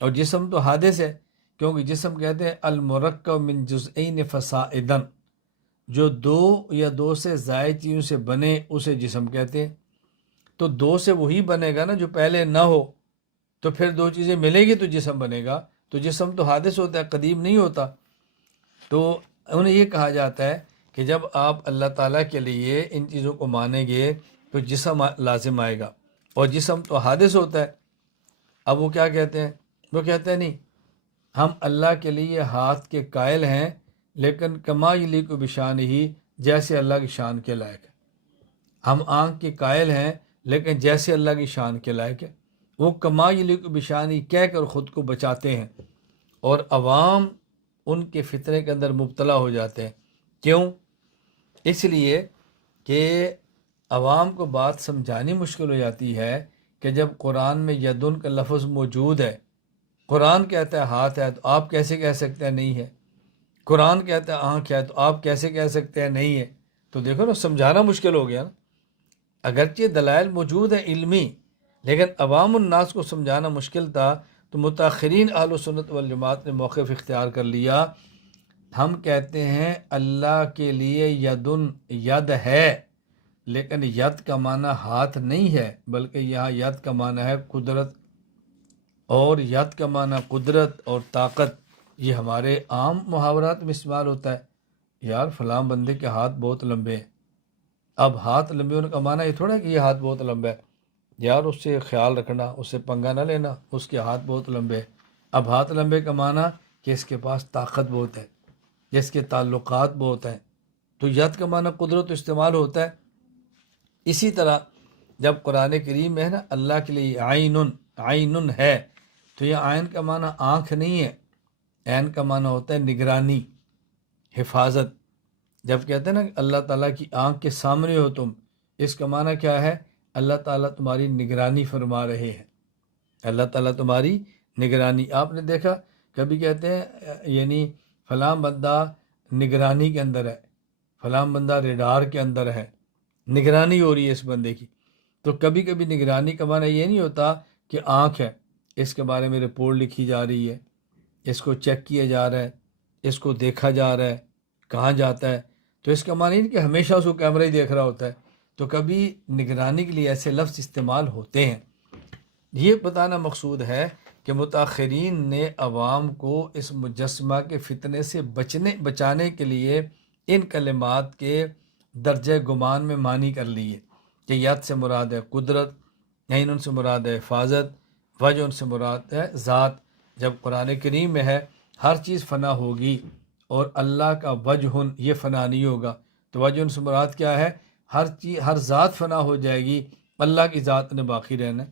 اور جسم تو حادث ہے، کیونکہ جسم کہتے ہیں المرکب من جزئین فصاعدا، جو دو یا دو سے زائد چیزوں سے بنے اسے جسم کہتے ہیں۔ تو دو سے وہی بنے گا نا جو پہلے نہ ہو، تو پھر دو چیزیں ملیں گی تو جسم بنے گا، تو جسم تو حادث ہوتا ہے، قدیم نہیں ہوتا۔ تو انہیں یہ کہا جاتا ہے کہ جب آپ اللہ تعالیٰ کے لیے ان چیزوں کو مانیں گے تو جسم لازم آئے گا، اور جسم تو حادث ہوتا ہے۔ اب وہ کیا کہتے ہیں؟ وہ کہتے ہیں نہیں، ہم اللہ کے لیے ہاتھ کے قائل ہیں، لیکن کما یلیق بشان ہی، جیسے اللہ کی شان کے لائق ہے۔ ہم آنکھ کے قائل ہیں لیکن جیسے اللہ کی شان کے لائق ہے۔ وہ کما یلیق بشان ہی کہہ کر خود کو بچاتے ہیں، اور عوام ان کے فتنے کے اندر مبتلا ہو جاتے ہیں۔ کیوں؟ اس لیے کہ عوام کو بات سمجھانی مشکل ہو جاتی ہے کہ جب قرآن میں یدن کا لفظ موجود ہے، قرآن کہتا ہے ہاتھ ہے تو آپ کیسے کہہ سکتے ہیں نہیں ہے؟ قرآن کہتا ہے آنکھ ہے تو آپ کیسے کہہ سکتے ہیں نہیں ہے؟ تو دیکھو نا، سمجھانا مشکل ہو گیا نا۔ اگرچہ دلائل موجود ہیں علمی، لیکن عوام الناس کو سمجھانا مشکل تھا، تو متاخرین اہل سنت والجماعت نے موقف اختیار کر لیا۔ ہم کہتے ہیں اللہ کے لیے یدن، ید ہے، لیکن ید کا معنی ہاتھ نہیں ہے، بلکہ یہاں ید کا معنی ہے قدرت، اور ید کا معنی قدرت اور طاقت۔ یہ ہمارے عام محاورات میں استعمال ہوتا ہے، یار فلاں بندے کے ہاتھ بہت لمبے ہیں۔ اب ہاتھ لمبے ہونے کا معنی یہ تھوڑا ہے کہ یہ ہاتھ بہت لمبا ہے، یار اس سے خیال رکھنا، اس سے پنگا نہ لینا، اس کے ہاتھ بہت لمبے ہیں۔ اب ہاتھ لمبے کا معنی کہ اس کے پاس طاقت بہت ہے، جس کے تعلقات بہت ہیں، تو ید کا معنی قدرت استعمال ہوتا ہے۔ اسی طرح جب قرآن کریم میں ہے نا اللہ کے لیے عین، عین ہے، تو یہ عین کا معنی آنکھ نہیں ہے، عین کا معنی ہوتا ہے نگرانی، حفاظت۔ جب کہتے ہیں نا کہ اللہ تعالیٰ کی آنکھ کے سامنے ہو تم، اس کا معنی کیا ہے؟ اللہ تعالیٰ تمہاری نگرانی فرما رہے ہیں۔ اللہ تعالیٰ تمہاری نگرانی. آپ نے دیکھا کبھی کہتے ہیں یعنی فلاں بندہ نگرانی کے اندر ہے، فلاں بندہ ریڈار کے اندر ہے، نگرانی ہو رہی ہے اس بندے کی. تو کبھی کبھی نگرانی کا معنی یہ نہیں ہوتا کہ آنکھ ہے، اس کے بارے میں رپورٹ لکھی جا رہی ہے، اس کو چیک کیا جا رہا ہے، اس کو دیکھا جا رہا ہے کہاں جاتا ہے. تو اس کا معنی نہیں کہ ہمیشہ اس کو کیمرہ ہی دیکھ رہا ہوتا ہے. تو کبھی نگرانی کے لیے ایسے لفظ استعمال ہوتے ہیں. یہ بتانا مقصود ہے کہ متاخرین نے عوام کو اس مجسمہ کے فتنے سے بچانے کے لیے ان کلمات کے درجہ گمان میں معنی کر لیے کہ ید سے مراد ہے قدرت، عین ان سے مراد ہے حفاظت، وجہ ان سے مراد ہے ذات. جب قرآن کریم میں ہے ہر چیز فنا ہوگی اور اللہ کا وجہ یہ فنا نہیں ہوگا، تو وجہ ان سے مراد کیا ہے؟ ہر ذات فنا ہو جائے گی، اللہ کی ذات نے باقی رہنا ہے.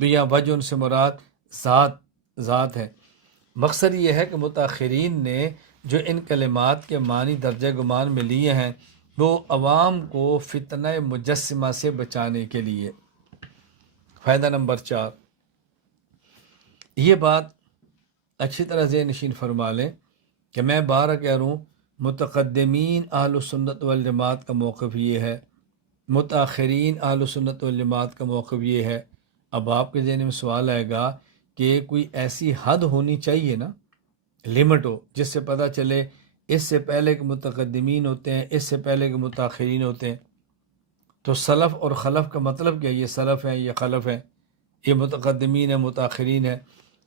تو یہاں وجہ ان سے مراد ذات ہے. مقصد یہ ہے کہ متاخرین نے جو ان کلمات کے معنی درجہ گمان میں لیے ہیں وہ عوام کو فتنہ مجسمہ سے بچانے کے لیے. فائدہ نمبر 4، یہ بات اچھی طرح ذہن نشین فرما لیں کہ میں بار کہہ رہا ہوں متقدمین اہل سنت والجماعت کا موقف یہ ہے، متاخرین اہل سنت والجماعت کا موقف یہ ہے. اب آپ کے ذہن میں سوال آئے گا کہ کوئی ایسی حد ہونی چاہیے نا، لمٹ ہو جس سے پتہ چلے اس سے پہلے کے متقدمین ہوتے ہیں، اس سے پہلے کے متاخرین ہوتے ہیں. تو سلف اور خلف کا مطلب کیا؟ یہ سلف ہیں، یہ خلف ہیں، یہ متقدمین ہیں، متاخرین ہیں.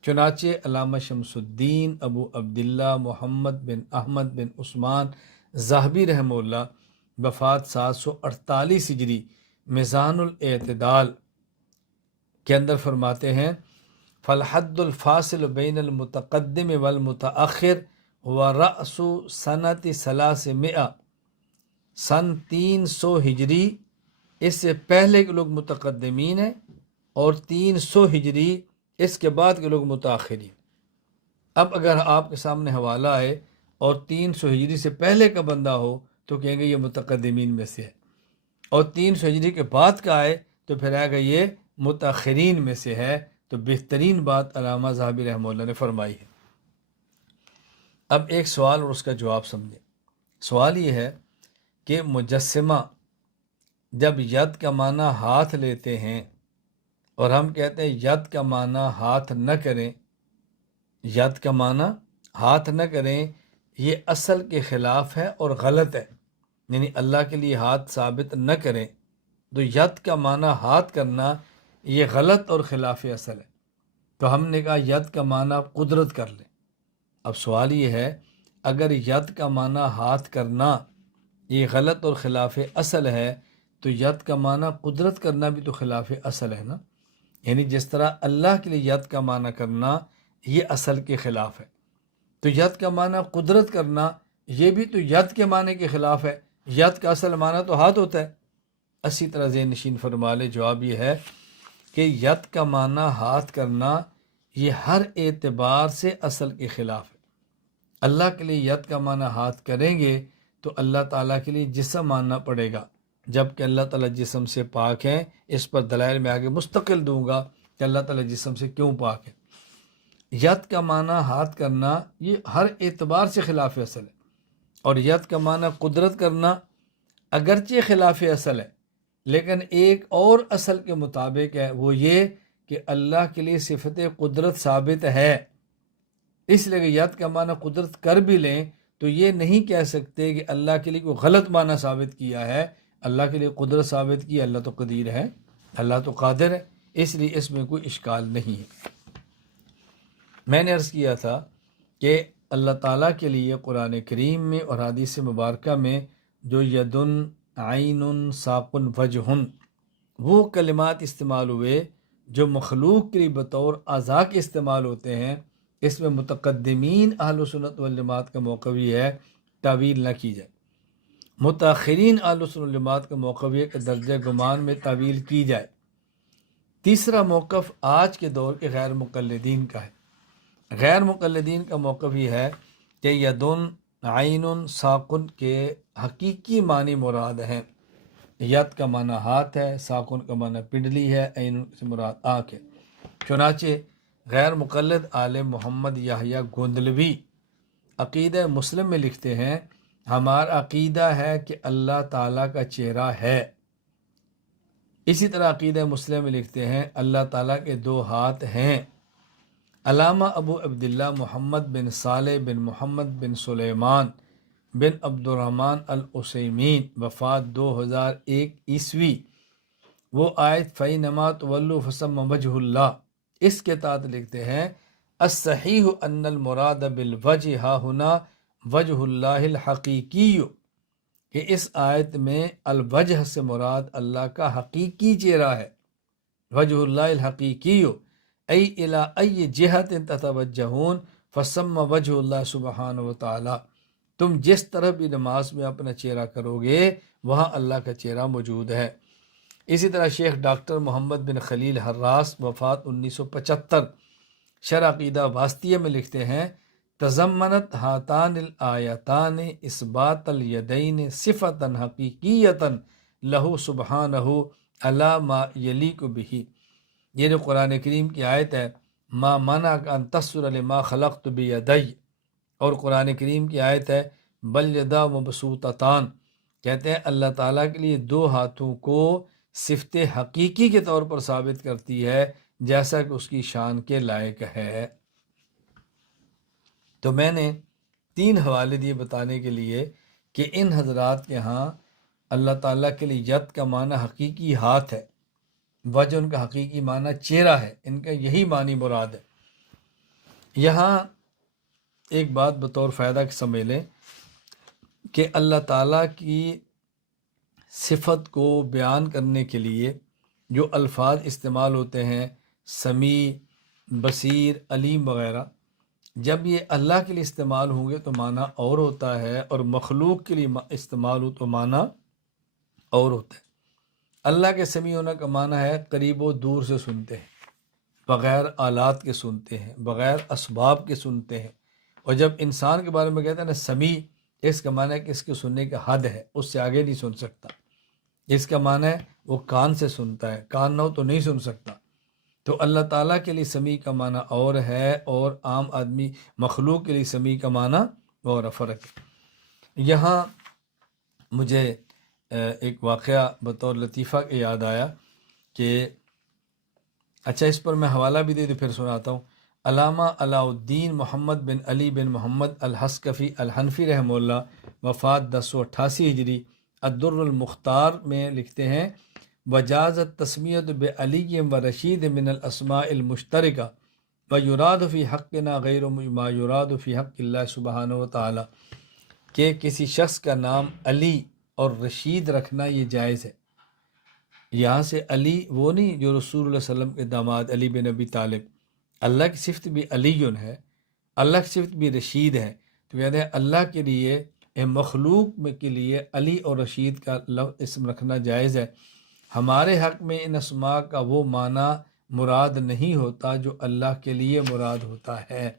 چنانچہ علامہ شمس الدین ابو عبداللہ محمد بن احمد بن عثمان ذہبی رحمہ اللہ وفات 748 ہجری میزان الاعتدال کے اندر فرماتے ہیں فالحد الفاصل بین المتقدم والمتاخر ورأس سنت 300، سن 300 ہجری اس سے پہلے کے لوگ متقدمین ہیں اور 300 ہجری اس کے بعد کے لوگ متاخرین. اب اگر آپ کے سامنے حوالہ آئے اور 300 ہجری سے پہلے کا بندہ ہو تو کہیں گے یہ متقدمین میں سے ہے، اور 300 ہجری کے بعد کا آئے تو پھر آئے گا یہ متاخرین میں سے ہے. تو بہترین بات علامہ ذہبی رحمہ اللہ نے فرمائی ہے. اب ایک سوال اور اس کا جواب سمجھیں. سوال یہ ہے کہ مجسمہ جب ید کا معنی ہاتھ لیتے ہیں اور ہم کہتے ہیں ید کا معنی ہاتھ نہ کریں، ید کا معنی ہاتھ نہ کریں، یہ اصل کے خلاف ہے اور غلط ہے. یعنی اللہ کے لیے ہاتھ ثابت نہ کریں، تو ید کا معنی ہاتھ کرنا یہ غلط اور خلاف اصل ہے. تو ہم نے کہا ید کا معنی قدرت کر لیں. اب سوال یہ ہے اگر ید کا معنی ہاتھ کرنا یہ غلط اور خلاف اصل ہے تو ید کا معنی قدرت کرنا بھی تو خلاف اصل ہے نا. یعنی جس طرح اللہ کے لیے ید کا معنی کرنا یہ اصل کے خلاف ہے، تو ید کا معنی قدرت کرنا یہ بھی تو ید کے معنی کے خلاف ہے. ید کا اصل معنی تو ہاتھ ہوتا ہے. اسی طرح ذہن نشین فرما لے جواب یہ ہے کہ ید کا معنی ہاتھ کرنا یہ ہر اعتبار سے اصل کے خلاف ہے. اللہ کے لیے ید کا معنی ہاتھ کریں گے تو اللہ تعالیٰ کے لیے جسم ماننا پڑے گا، جبکہ اللہ تعالیٰ جسم سے پاک ہیں. اس پر دلائل میں آگے مستقل دوں گا کہ اللہ تعالیٰ جسم سے کیوں پاک ہے. ید کا معنی ہاتھ کرنا یہ ہر اعتبار سے خلاف اصل ہے، اور ید کا معنی قدرت کرنا اگرچہ خلاف اصل ہے لیکن ایک اور اصل کے مطابق ہے، وہ یہ کہ اللہ کے لیے صفت قدرت ثابت ہے. اس لیے کہ ید کا معنی قدرت کر بھی لیں تو یہ نہیں کہہ سکتے کہ اللہ کے لیے کوئی غلط معنی ثابت کیا ہے. اللہ کے لیے قدرت ثابت کی، اللہ تو قدیر ہے، اللہ تو قادر ہے، اس لیے اس میں کوئی اشکال نہیں ہے. میں نے عرض کیا تھا کہ اللہ تعالیٰ کے لیے قرآن کریم میں اور حدیث مبارکہ میں جو یدن، عین، ساق، وجہ، وہ کلمات استعمال ہوئے جو مخلوق کے لیے بطور اعضاء کے استعمال ہوتے ہیں. اس میں متقدمین اہل سنت والجماعت کا موقف یہ ہے تعویل نہ کی جائے. متاخرین اہل سنت والجماعت کا موقف یہ کہ درجہ گمان میں تعویل کی جائے. تیسرا موقف آج کے دور کے غیر مقلدین کا ہے. غیر مقلدین کا موقف یہ ہے کہ یدن، عین، ساقن کے حقیقی معنی مراد ہیں. ید کا معنی ہاتھ ہے، ساقن کا معنی پنڈلی ہے، عین سے مراد آنکھ ہے. چنانچہ غیر مقلد عالم محمد یحییٰ گوندلوی عقیدہ مسلم میں لکھتے ہیں، ہمارا عقیدہ ہے کہ اللہ تعالیٰ کا چہرہ ہے۔ اسی طرح عقیدہ مسلم میں لکھتے ہیں اللہ تعالیٰ کے 2 ہاتھ ہیں۔ علامہ ابو عبداللہ محمد بن صالح بن محمد بن سلیمان بن عبد الرحمن العثیمین وفات 2001 عیسوی، وہ آیت فَإِنَّمَا تُوَلُّوا فَثَمَّ وَجْهُ اللَّهِ، اس کے تحت لکھتے ہیں الصحیح ان المراد بالوجہ ہا ہنا وجہ اللہ الحقیقی، کہ اس آیت میں الوجہ سے مراد اللہ کا حقیقی چہرہ ہے۔ وجہ اللہ الحقیقی ای الی ای جہت تتوجہون فثم وجہ اللہ سبحانہ وتعالی، تم جس طرف بھی نماز میں اپنا چہرہ کرو گے وہاں اللہ کا چہرہ موجود ہے۔ اسی طرح شیخ ڈاکٹر محمد بن خلیل حراس وفات 1975 شرح عقیدہ واسطیہ میں لکھتے ہیں تضمنت ہاتان الآیتان اثبات الیدین صفتا حقیقیتا لہو سبحانہ علی ما یلیق بہ، یہ جو قرآن کریم کی آیت ہے ما منعک ان تسجد لما خلقت بیدی، اور قرآن کریم کی آیت ہے بل یدا مبسوطتان، کہتے ہیں اللہ تعالیٰ کے لیے 2 ہاتھوں کو صفت حقیقی کے طور پر ثابت کرتی ہے جیسا کہ اس کی شان کے لائق ہے۔ تو میں نے 3 حوالے دیے بتانے کے لیے کہ ان حضرات کے ہاں اللہ تعالیٰ کے لیے ید کا معنی حقیقی ہاتھ ہے، وجہ ان کا حقیقی معنی چہرہ ہے، ان کا یہی معنی مراد ہے۔ یہاں ایک بات بطور فائدہ کے سمجھ لیں کہ اللہ تعالیٰ کی صفت کو بیان کرنے کے لیے جو الفاظ استعمال ہوتے ہیں سمیع، بصیر، علیم وغیرہ، جب یہ اللہ کے لیے استعمال ہوں گے تو معنی اور ہوتا ہے، اور مخلوق کے لیے استعمال ہو تو معنی اور ہوتا ہے۔ اللہ کے سمیع ہونے کا معنی ہے قریب و دور سے سنتے ہیں، بغیر آلات کے سنتے ہیں، بغیر اسباب کے سنتے ہیں۔ اور جب انسان کے بارے میں کہتے ہیں نا سمیع، اس کا معنی ہے کہ اس کے سننے کا حد ہے، اس سے آگے نہیں سن سکتا۔ اس کا معنی ہے وہ کان سے سنتا ہے، کان نہ ہو تو نہیں سن سکتا۔ تو اللہ تعالیٰ کے لیے سمیع کا معنی اور ہے، اور عام آدمی مخلوق کے لیے سمیع کا معنی اور فرق ہے۔ یہاں مجھے ایک واقعہ بطور لطیفہ کے یاد آیا کہ اچھا اس پر میں حوالہ بھی دے دوں پھر سناتا ہوں۔ علامہ علاء الدین محمد بن علی بن محمد الحسکفی الحنفی رحمہ اللہ وفات 1088 ہجری الدر المختار میں لکھتے ہیں وجازت تسمیت بعلی و رشید من الاسماء المشترکہ ویراد فی حقنا غیر ما یراد فی حق اللہ سبحانہ وتعالی، کہ کسی شخص کا نام علی اور رشید رکھنا یہ جائز ہے۔ یہاں سے علی وہ نہیں جو رسول اللہ صلی اللہ علیہ وسلم کے داماد علی بن ابی طالب، اللہ کی صفت بھی علی ہے، اللہ کی صفت بھی رشید ہے، تو کہتے ہیں اللہ کے لیے مخلوق میں کے لیے علی اور رشید کا اسم رکھنا جائز ہے۔ ہمارے حق میں ان اسماء کا وہ معنی مراد نہیں ہوتا جو اللہ کے لیے مراد ہوتا ہے۔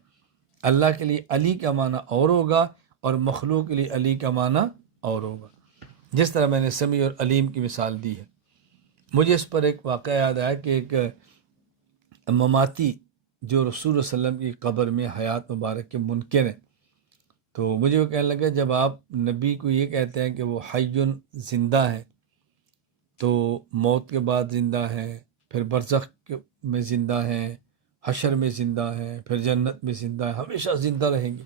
اللہ کے لیے علی کا معنی اور ہوگا اور مخلوق کے لیے علی کا معنی اور ہوگا، جس طرح میں نے سمیع اور علیم کی مثال دی ہے۔ مجھے اس پر ایک واقعہ یاد آیا کہ ایک مماتی جو رسول اللہ صلی اللہ علیہ وسلم کی قبر میں حیات مبارک کے منکر ہیں، تو مجھے وہ کہنے لگا جب آپ نبی کو یہ کہتے ہیں کہ وہ حی زندہ ہیں، تو موت کے بعد زندہ ہیں، پھر برزخ میں زندہ ہیں، حشر میں زندہ ہیں، پھر جنت میں زندہ ہیں، ہمیشہ زندہ رہیں گے۔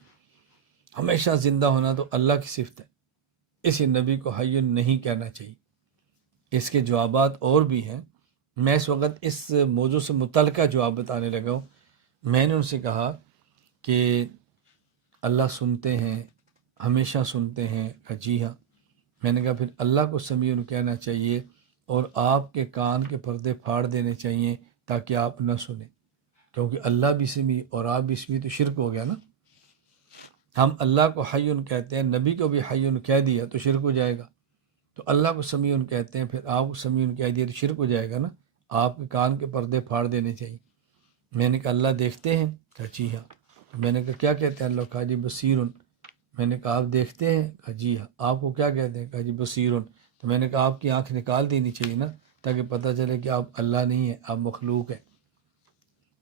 ہمیشہ زندہ ہونا تو اللہ کی صفت ہے، اسی نبی کو حی نہیں کہنا چاہیے۔ اس کے جوابات اور بھی ہیں، میں اس وقت اس موضوع سے متعلقہ جواب بتانے لگا ہوں۔ میں نے ان سے کہا کہ اللہ سنتے ہیں، ہمیشہ سنتے ہیں، کہا جی ہاں۔ میں نے کہا پھر اللہ کو سمیع کہنا چاہیے اور آپ کے کان کے پردے پھاڑ دینے چاہیے تاکہ آپ نہ سنیں، کیونکہ اللہ بھی سمیع اور آپ بھی سمیع تو شرک ہو گیا نا۔ ہم اللہ کو حی کہتے ہیں، نبی کو بھی حی کہہ دیا تو شرک ہو جائے گا، تو اللہ کو سمیع کہتے ہیں، پھر آپ کو سمیع کہہ دیا تو شرک ہو جائے گا نا۔ آپ کے کان کے پردے پھاڑ دینے چاہیے۔ میں نے کہا اللہ دیکھتے ہیں؟ کہا جی ہاں۔ میں نے کہا کیا کہتے ہیں اللہ؟ کہا جی بصیرن۔ میں نے کہا آپ دیکھتے ہیں؟ کہا جی ہاں۔ آپ کو کیا کہتے ہیں؟ کہا جی بصیرن۔ تو میں نے کہا آپ کی آنکھ نکال دینی چاہیے نا، تاکہ پتہ چلے کہ آپ اللہ نہیں ہیں، آپ مخلوق ہیں۔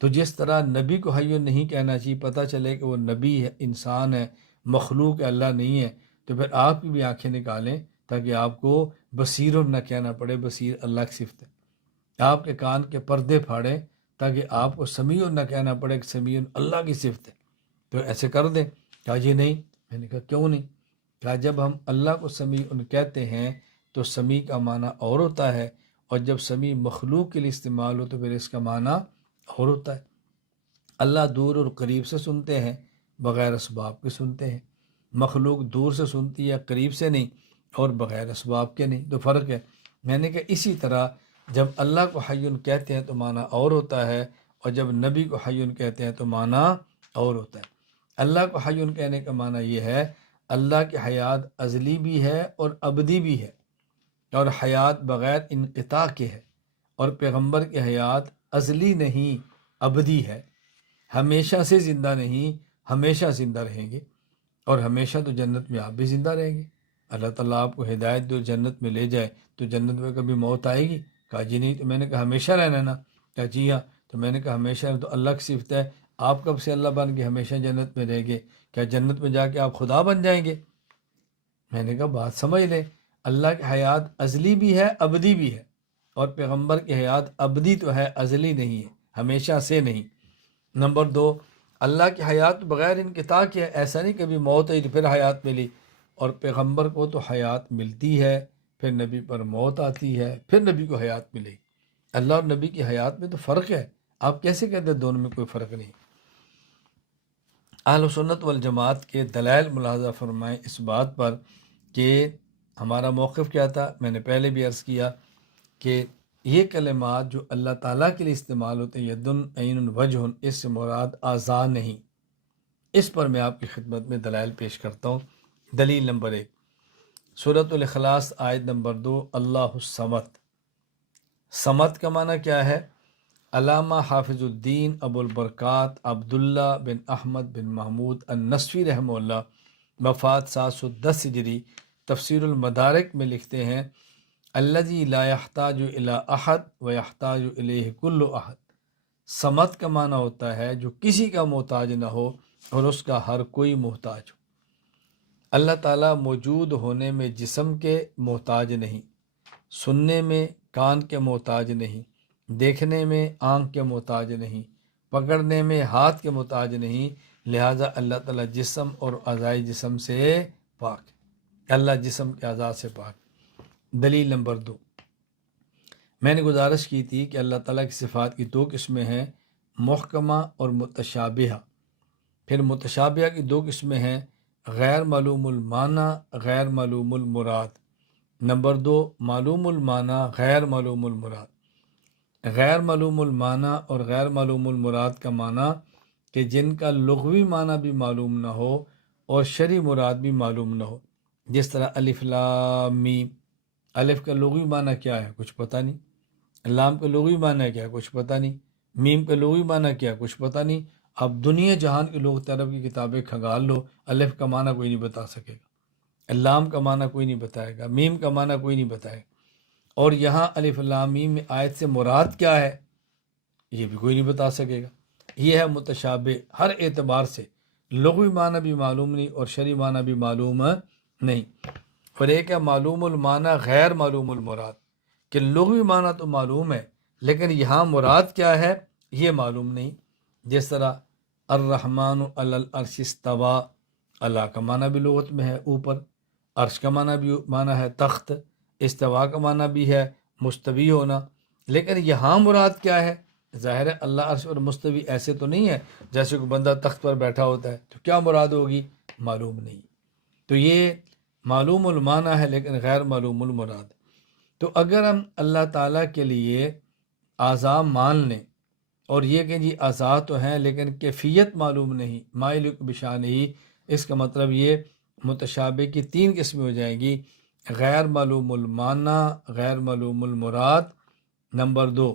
تو جس طرح نبی کو حی نہیں کہنا چاہیے، پتہ چلے کہ وہ نبی ہے، انسان ہے، مخلوق ہے، اللہ نہیں ہے، تو پھر آپ کی بھی آنکھیں نکالیں تاکہ آپ کو بصیر نہ کہنا پڑے، بصیر اللہ کی صفت ہے۔ آپ کے کان کے پردے پھاڑیں تاکہ آپ کو سمیع نہ کہنا پڑے کہ سمیع اللہ کی صفت ہے، تو ایسے کر دیں۔ کہا جی نہیں۔ میں نے کہا کیوں نہیں؟ کہا جب ہم اللہ کو سمیع کہتے ہیں تو سمیع کا معنی اور ہوتا ہے، اور جب سمیع مخلوق کے لیے استعمال ہو تو پھر اس کا معنی اور ہوتا ہے۔ اللہ دور اور قریب سے سنتے ہیں، بغیر اسباب کے سنتے ہیں۔ مخلوق دور سے سنتی ہے، قریب سے نہیں، اور بغیر اسباب کے نہیں، تو فرق ہے۔ میں نے کہا اسی طرح جب اللہ کو حی کہتے ہیں تو معنی اور ہوتا ہے، اور جب نبی کو حی کہتے ہیں تو معنی اور ہوتا ہے۔ اللہ کو حی کہنے کا معنی یہ ہے اللہ کی حیات ازلی بھی ہے اور ابدی بھی ہے، اور حیات بغیر انقطاع کے ہے، اور پیغمبر کی حیات ازلی نہیں ابدی ہے، ہمیشہ سے زندہ نہیں، ہمیشہ زندہ رہیں گے، اور ہمیشہ تو جنت میں آپ بھی زندہ رہیں گے۔ اللہ تعالیٰ آپ کو ہدایت دے اور جنت میں لے جائے تو جنت میں کبھی موت آئے گی؟ کہا جی نہیں۔ تو میں نے کہا ہمیشہ رہنا نا؟ کہا جی ہاں۔ تو میں نے کہا ہمیشہ رہنا تو اللہ کی صفت ہے، آپ کب سے اللہ بن کے ہمیشہ جنت میں رہیں گے؟ کیا جنت میں جا کے آپ خدا بن جائیں گے؟ میں نے کہا بات سمجھ لیں، اللہ کی حیات ازلی بھی ہے ابدی بھی ہے، اور پیغمبر کی حیات ابدی تو ہے، ازلی نہیں ہے، ہمیشہ سے نہیں۔ نمبر دو، اللہ کی حیات بغیر انقطاع کی ہے، ایسا نہیں کبھی موت آئی تو پھر حیات ملی، اور پیغمبر کو تو حیات ملتی ہے، پھر نبی پر موت آتی ہے، پھر نبی کو حیات ملے گی۔ اللہ اور نبی کی حیات میں تو فرق ہے، آپ کیسے کہتے ہیں دونوں میں کوئی فرق نہیں؟ اہل سنت والجماعت کے دلائل ملاحظہ فرمائیں اس بات پر کہ ہمارا موقف کیا تھا۔ میں نے پہلے بھی عرض کیا کہ یہ کلمات جو اللہ تعالیٰ کے لیے استعمال ہوتے ہیں، یدن، عین، وجہ، اس سے مراد اعضاء نہیں۔ اس پر میں آپ کی خدمت میں دلائل پیش کرتا ہوں۔ دلیل نمبر 1، سورۃ الاخلاص آیت نمبر 2، اللہ الصمد۔ صمد کا معنی کیا ہے؟ علامہ حافظ الدین ابو البرکات عبداللہ بن احمد بن محمود النسوی رحمہ اللہ، وفات 710 ہجری، تفسیر المدارک میں لکھتے ہیں الذی لا یحتاج الی احد ویحتاج الیہ کل احد۔ صمد کا معنی ہوتا ہے جو کسی کا محتاج نہ ہو اور اس کا ہر کوئی محتاج ہو۔ اللہ تعالیٰ موجود ہونے میں جسم کے محتاج نہیں، سننے میں کان کے محتاج نہیں، دیکھنے میں آنکھ کے محتاج نہیں، پکڑنے میں ہاتھ کے محتاج نہیں، لہٰذا اللہ تعالیٰ جسم اور اعضائے جسم سے پاک ہے۔ اللہ جسم کے اعضاء سے پاک۔ دلیل نمبر 2، میں نے گزارش کی تھی کہ اللہ تعالیٰ کی صفات کی 2 قسمیں ہیں، محکمہ اور متشابہہ۔ پھر متشابہہ کی 2 قسمیں ہیں، غیر معلوم المعنی، غیر معلوم المراد۔ نمبر 2، معلوم المعنی، غیر معلوم المراد۔ غیر معلوم المعنی اور غیر معلوم المراد کا معنی کہ جن کا لغوی معنی بھی معلوم نہ ہو اور شرعی مراد بھی معلوم نہ ہو، جس طرح الف لام میم۔ الف کا لغوی معنی کیا ہے؟ کچھ پتہ نہیں۔ لام کا لغوی معنی کیا ہے؟ کچھ پتہ نہیں۔ میم کا لغوی معنی کیا ہے؟ کچھ پتہ نہیں۔ اب دنیا جہان کے لغت عرب کی کتابیں کھنگال لو، الف کا معنی کوئی نہیں بتا سکے گا، لام کا معنی کوئی نہیں بتائے گا، میم کا معنی کوئی نہیں بتائے گا، اور یہاں الف لام میم میں آیت سے مراد کیا ہے یہ بھی کوئی نہیں بتا سکے گا۔ یہ ہے متشابہ، ہر اعتبار سے لغوی معنی بھی معلوم نہیں اور شرعی معنی بھی معلوم نہیں۔ اور ایک ہے معلوم المعنی غیر معلوم المراد، کہ لغوی معنی تو معلوم ہے لیکن یہاں مراد کیا ہے یہ معلوم نہیں۔ جس طرح الرحمن علی العرش استویٰ، اللہ کا معنی بھی لغت میں ہے اوپر، عرش کا معنی ہے تخت، استوا کا معنی بھی ہے مستوی ہونا، لیکن یہاں مراد کیا ہے؟ ظاہر ہے اللہ عرش پر مستوی ایسے تو نہیں ہے جیسے کوئی بندہ تخت پر بیٹھا ہوتا ہے، تو کیا مراد ہوگی؟ معلوم نہیں۔ تو یہ معلوم المعنی ہے لیکن غیر معلوم المراد۔ تو اگر ہم اللہ تعالیٰ کے لیے اعضاء مان لیں اور یہ کہ جی اعضاء تو ہیں لیکن کیفیت معلوم نہیں، ما یلیق بشانہ، اس کا مطلب یہ متشابہ کی 3 قسمیں ہو جائیں گی، غیر معلوم المعنی، غیر معلوم المراد۔ نمبر 2،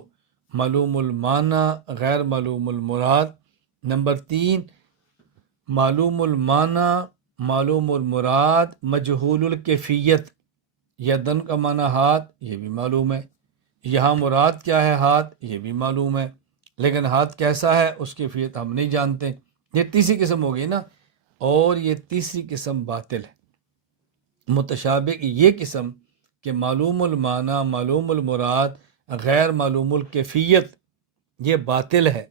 معلوم المعنی، غیر معلوم المراد۔ نمبر 3، معلوم المعنی، معلوم المراد، مجہول الکیفیت۔ یدن کا معنی ہاتھ، یہ بھی معلوم ہے، یہاں مراد کیا ہے ہاتھ، یہ بھی معلوم ہے، لیکن ہاتھ کیسا ہے اس کی کیفیت ہم نہیں جانتے. یہ تیسری قسم ہو گئی نا. اور یہ تیسری قسم باطل ہے. متشابہ کی یہ قسم کہ معلوم المعنی معلوم المراد غیر معلوم الکیفیت، یہ باطل ہے.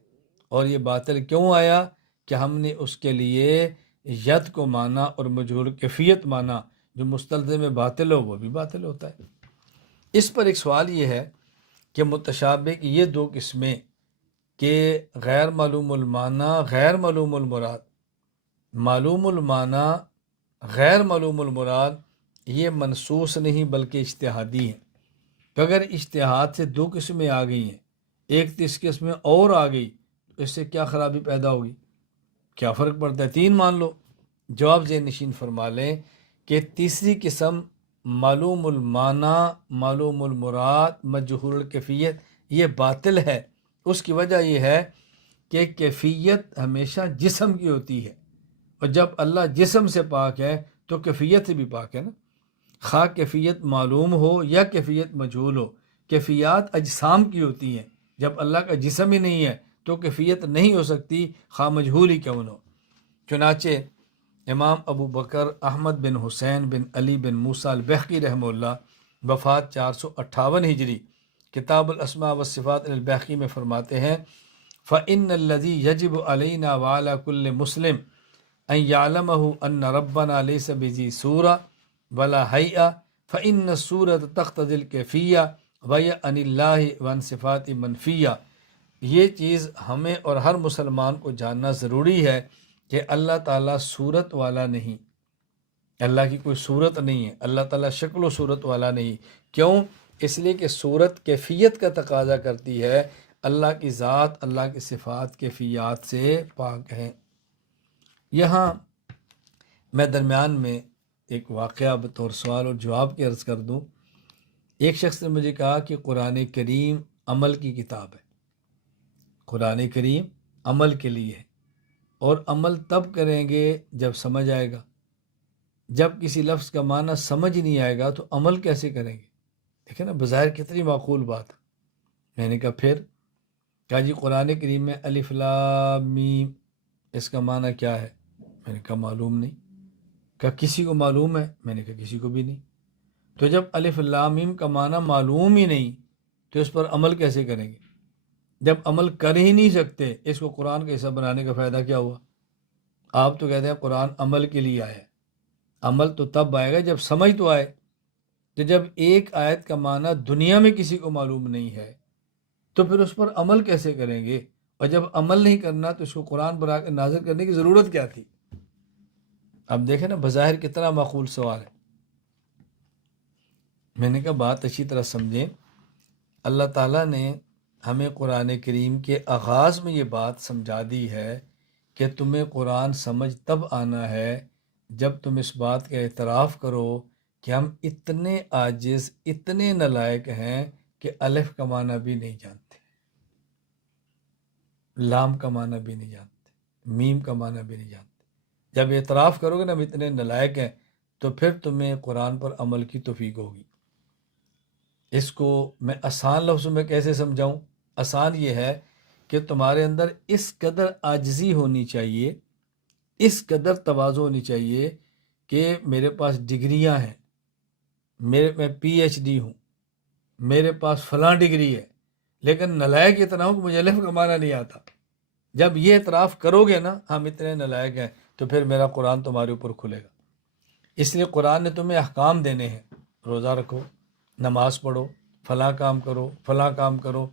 اور یہ باطل کیوں آیا؟ کہ ہم نے اس کے لیے ید کو مانا اور مجہول کیفیت مانا. جو مستلزم میں باطل ہو وہ بھی باطل ہوتا ہے. اس پر ایک سوال یہ ہے کہ متشابہ کی یہ دو قسمیں کہ غیر معلوم المعنی غیر معلوم المراد، معلوم المعنی غیر معلوم المراد، یہ منصوص نہیں بلکہ اجتہادی ہیں. تو اگر اجتہاد سے دو قسمیں آ گئی ہیں، ایک تیس قسمیں اور آ گئی، تو اس سے کیا خرابی پیدا ہوگی؟ کیا فرق پڑتا ہے؟ تین مان لو. جواب ذہن نشین فرما لیں کہ تیسری قسم معلوم المعنی معلوم المراد مجہول الکیفیت یہ باطل ہے. اس کی وجہ یہ ہے کہ کیفیت ہمیشہ جسم کی ہوتی ہے، اور جب اللہ جسم سے پاک ہے تو کیفیت سے بھی پاک ہے نا. خواہ کیفیت معلوم ہو یا کیفیت مجہول ہو، کیفیات اجسام کی ہوتی ہیں. جب اللہ کا جسم ہی نہیں ہے تو کیفیت نہیں ہو سکتی، خواہ مجہول ہی کیوں نہ ہو. چنانچہ امام ابو بکر احمد بن حسین بن علی بن موسیٰ البحقی رحمہ اللہ، وفات 458 ہجری، کتاب الاسماء والصفات البحقی میں فرماتے ہیں فَإِنَّ الَّذِي يَجِبُ عَلَيْنَا وَعَلَى كُلِّ مُسْلِمٍ أَن يَعْلَمَهُ أَنَّ رَبَّنَا لَيْسَ بِذِي صُورَةٍ وَلَا هَيْئَةٍ فَإِنَّ الصُّورَةَ تَقْتَضِي الْكَيْفِيَّةَ وَهِيَ عَنِ اللَّهِ وَعَنْ صِفَاتِ مَنْفِيَّةٍ. یہ چیز ہمیں اور ہر مسلمان کو جاننا ضروری ہے کہ اللہ تعالیٰ صورت والا نہیں، اللہ کی کوئی صورت نہیں ہے، اللہ تعالیٰ شکل و صورت والا نہیں. کیوں؟ اس لیے کہ صورت کیفیت کا تقاضا کرتی ہے، اللہ کی ذات اللہ کی صفات کیفیات سے پاک ہیں. یہاں میں درمیان میں ایک واقعہ بطور سوال اور جواب کے عرض کر دوں. ایک شخص نے مجھے کہا کہ قرآن کریم عمل کی کتاب ہے، قرآن کریم عمل کے لیے ہے، اور عمل تب کریں گے جب سمجھ آئے گا. جب کسی لفظ کا معنی سمجھ نہیں آئے گا تو عمل کیسے کریں گے؟ دیکھیں نا، بظاہر کتنی معقول بات ہے. میں نے کہا پھر؟ کہا جی قرآن کریم میں الف لام میم، اس کا معنی کیا ہے؟ میں نے کہا معلوم نہیں. کہا کسی کو معلوم ہے؟ میں نے کہا کسی کو بھی نہیں. تو جب الف لام میم کا معنی معلوم ہی نہیں تو اس پر عمل کیسے کریں گے؟ جب عمل کر ہی نہیں سکتے، اس کو قرآن کا حصہ بنانے کا فائدہ کیا ہوا؟ آپ تو کہتے ہیں قرآن عمل کے لیے آیا ہے. عمل تو تب آئے گا جب سمجھ تو آئے. تو جب ایک آیت کا معنی دنیا میں کسی کو معلوم نہیں ہے تو پھر اس پر عمل کیسے کریں گے؟ اور جب عمل نہیں کرنا تو اس کو قرآن بنا کے نازل کرنے کی ضرورت کیا تھی؟ اب دیکھیں نا، بظاہر کتنا معقول سوال ہے. میں نے کہا بات اچھی طرح سمجھیں. اللہ تعالیٰ نے ہمیں قرآن کریم کے آغاز میں یہ بات سمجھا دی ہے کہ تمہیں قرآن سمجھ تب آنا ہے جب تم اس بات کا اعتراف کرو کہ ہم اتنے عاجز اتنے نالائق ہیں کہ الف کا معنی بھی نہیں جانتے، لام کا معنی بھی نہیں جانتے، میم کا معنی بھی نہیں جانتے. جب اعتراف کرو گے نا ہم اتنے نالائق ہیں تو پھر تمہیں قرآن پر عمل کی توفیق ہوگی. اس کو میں آسان لفظوں میں کیسے سمجھاؤں؟ آسان یہ ہے کہ تمہارے اندر اس قدر عاجزی ہونی چاہیے، اس قدر تواضع ہونی چاہیے کہ میرے پاس ڈگریاں ہیں، میں PhD ہوں، میرے پاس فلاں ڈگری ہے، لیکن نالائق اتنا ہوں کہ مجھے الف کا معنی نہیں آتا. جب یہ اعتراف کرو گے نا ہم اتنے نالائق ہیں تو پھر میرا قرآن تمہارے اوپر کھلے گا. اس لیے قرآن نے تمہیں احکام دینے ہیں، روزہ رکھو، نماز پڑھو، فلاں کام کرو، فلاں کام کرو،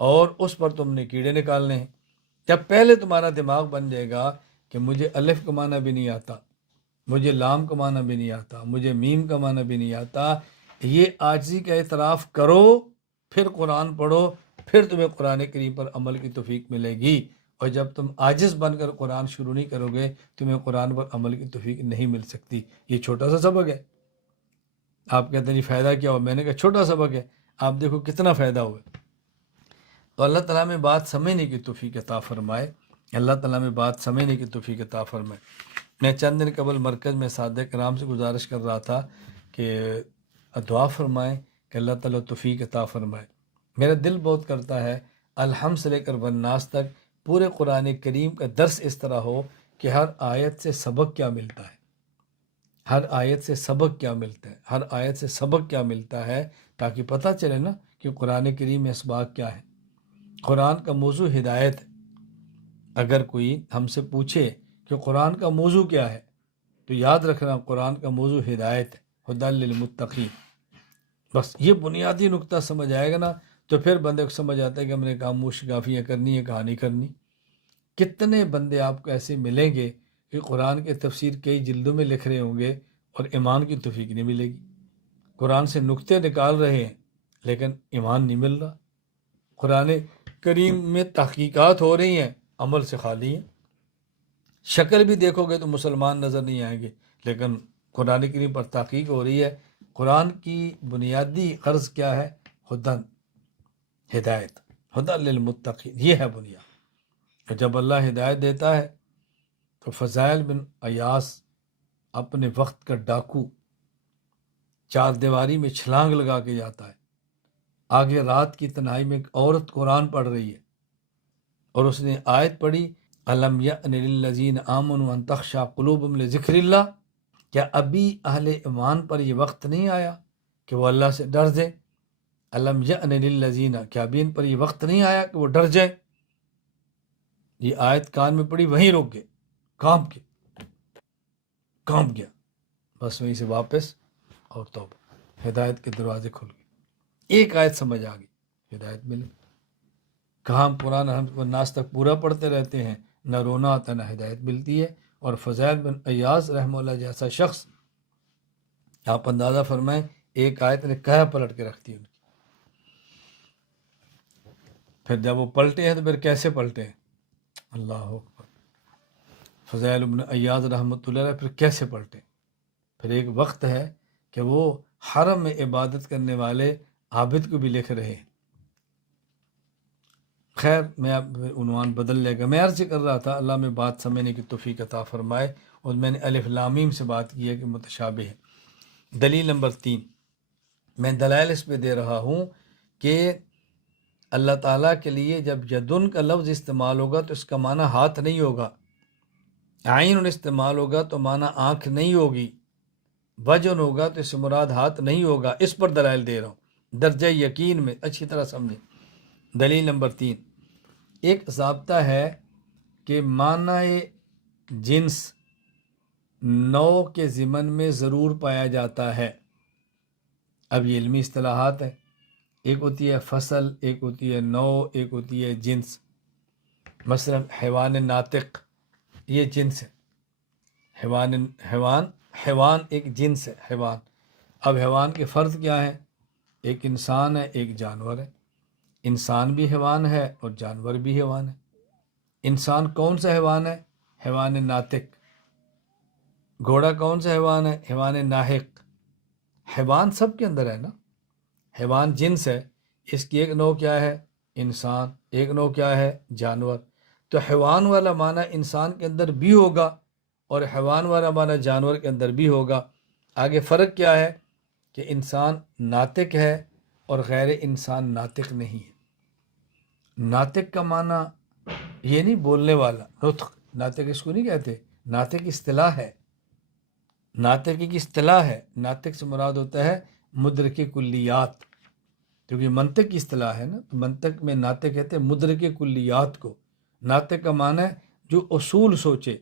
اور اس پر تم نے کیڑے نکالنے ہیں. جب پہلے تمہارا دماغ بن جائے گا کہ مجھے الف کا معنی بھی نہیں آتا، مجھے لام کا معنی بھی نہیں آتا، مجھے میم کا معنی بھی نہیں آتا، یہ عاجزی کا اعتراف کرو، پھر قرآن پڑھو، پھر تمہیں قرآن کریم پر عمل کی توفیق ملے گی. اور جب تم عاجز بن کر قرآن شروع نہیں کرو گے تمہیں قرآن پر عمل کی توفیق نہیں مل سکتی. یہ چھوٹا سا سبق ہے. آپ کہتے ہیں جی فائدہ کیا ہوا؟ میں نے کہا چھوٹا سبق ہے، آپ دیکھو کتنا فائدہ ہوا. تو اللہ تعالیٰ میں بات سمجھنے کی توفیق عطا فرمائے، اللہ تعالیٰ میں بات سمجھنے کی توفیق عطا فرمائے. میں چند دن قبل مرکز میں سادہ کرام سے گزارش کر رہا تھا کہ دعا فرمائیں کہ اللہ تعالیٰ توفیق عطا فرمائے. میرا دل بہت کرتا ہے الحمد سے لے کر والناس تک پورے قرآن کریم کا درس اس طرح ہو کہ ہر آیت سے سبق کیا ملتا ہے، ہر آیت سے سبق کیا ملتا ہے، ہر آیت سے سبق کیا ملتا ہے، تاکہ پتہ چلے نا کہ قرآن کریم میں اسباق کیا ہے۔ قرآن کا موضوع ہدایت ہے۔ اگر کوئی ہم سے پوچھے کہ قرآن کا موضوع کیا ہے تو یاد رکھنا قرآن کا موضوع ہدایت ہے، ہدی للمتقین۔ بس یہ بنیادی نقطہ سمجھ آئے گا نا تو پھر بندے کو سمجھ آتا ہے کہ ہم نے خاموش گافیاں کرنی ہے، کہانی کرنی۔ کتنے بندے آپ کو ایسے ملیں گے کہ قرآن کے تفسیر کئی جلدوں میں لکھ رہے ہوں گے اور ایمان کی توفیق نہیں ملے گی، قرآن سے نقطے نکال رہے ہیں لیکن ایمان نہیں مل رہا، قرآن کریم میں تحقیقات ہو رہی ہیں، عمل سے خالی ہیں، شکل بھی دیکھو گے تو مسلمان نظر نہیں آئیں گے، لیکن قرآن کریم پر تحقیق ہو رہی ہے۔ قرآن کی بنیادی غرض کیا ہے؟ ہدن، ہدایت، ہدی للمتقین، یہ ہے بنیاد۔ کہ جب اللہ ہدایت دیتا ہے تو فضائل بن ایاس اپنے وقت کا ڈاکو چار دیواری میں چھلانگ لگا کے جاتا ہے، آگے رات کی تنہائی میں ایک عورت قرآن پڑھ رہی ہے اور اس نے آیت پڑھی الم یأن للذین آمنوا ان تخشع قلوبہم لذکر اللہ، کیا ابھی اہل ایمان پر یہ وقت نہیں آیا کہ وہ اللہ سے ڈر جائیں؟ الم یأن للذین، کیا ابھی ان پر یہ وقت نہیں آیا کہ وہ ڈر جائیں؟ یہ آیت کان میں پڑی، وہیں رک گئے، کانپ گیا، بس وہیں سے واپس اور توبہ، ہدایت کے دروازے کھل گئے، ایک آیت سمجھ آ گئی، ہدایت مل گئی۔ کہاں ہم قرآن والناس تک پورا پڑھتے رہتے ہیں، نہ رونا آتا نہ ہدایت ملتی ہے۔ اور فضائل بن ایاز رحمہ اللہ جیسا شخص، آپ اندازہ فرمائیں ایک آیت نے کہہ پلٹ کے رکھ دی ان کی، پھر جب وہ پلٹے ہیں تو پھر کیسے پلٹے ہیں، اللہ اکبر۔ فضائل بن ایاز رحمۃ اللہ علیہ پھر کیسے پلٹے؟ پھر ایک وقت ہے کہ وہ حرم میں عبادت کرنے والے عابد کو بھی لکھ رہے ہیں۔ خیر میں اب عنوان بدل لے گا۔ میں عرض کر رہا تھا اللہ میں بات سمجھنے کی توفیق عطا فرمائے، اور میں نے الف لام میم سے بات کی ہے کہ متشابہ ہے۔ دلیل نمبر 3، میں دلائل اس پہ دے رہا ہوں کہ اللہ تعالیٰ کے لیے جب یدن کا لفظ استعمال ہوگا تو اس کا معنی ہاتھ نہیں ہوگا، عین استعمال ہوگا تو معنی آنکھ نہیں ہوگی، وجن ہوگا تو اس سے مراد ہاتھ نہیں ہوگا۔ اس پر دلائل دے رہا ہوں درجہ یقین میں، اچھی طرح سمجھیں۔ دلیل نمبر 3، ایک ضابطہ ہے کہ معنی جنس نوع کے ضمن میں ضرور پایا جاتا ہے۔ اب یہ علمی اصطلاحات ہے، ایک ہوتی ہے فصل، ایک ہوتی ہے نوع، ایک ہوتی ہے جنس۔ مثلا حیوان ناطق یہ جنس ہے، حیوان ایک جنس ہے، حیوان۔ اب حیوان کے فرد کیا ہیں؟ ایک انسان ہے، ایک جانور ہے۔ انسان بھی حیوان ہے اور جانور بھی حیوان ہے۔ انسان کون سا حیوان ہے؟ حیوان ناطق۔ گھوڑا کون سا حیوان ہے؟ حیوان ناحق۔ حیوان سب کے اندر ہے نا، حیوان جنس ہے، اس کی ایک نوع کیا ہے؟ انسان، ایک نوع کیا ہے؟ جانور۔ تو حیوان والا معنی انسان کے اندر بھی ہوگا اور حیوان والا معنی جانور کے اندر بھی ہوگا۔ آگے فرق کیا ہے کہ انسان ناطق ہے اور غیر انسان ناطق نہیں ہے۔ ناطق کا معنی یہ نہیں بولنے والا، نطق، ناطق اس کو نہیں کہتے، ناطق اصطلاح ہے، ناطق کی اصطلاح ہے۔ ناطق سے مراد ہوتا ہے مدرک کلیات، کیونکہ منطق کی اصطلاح ہے نا، تو منطق میں ناطق کہتے ہیں مدرک کلیات کو۔ ناطق کا معنی ہے جو اصول سوچے،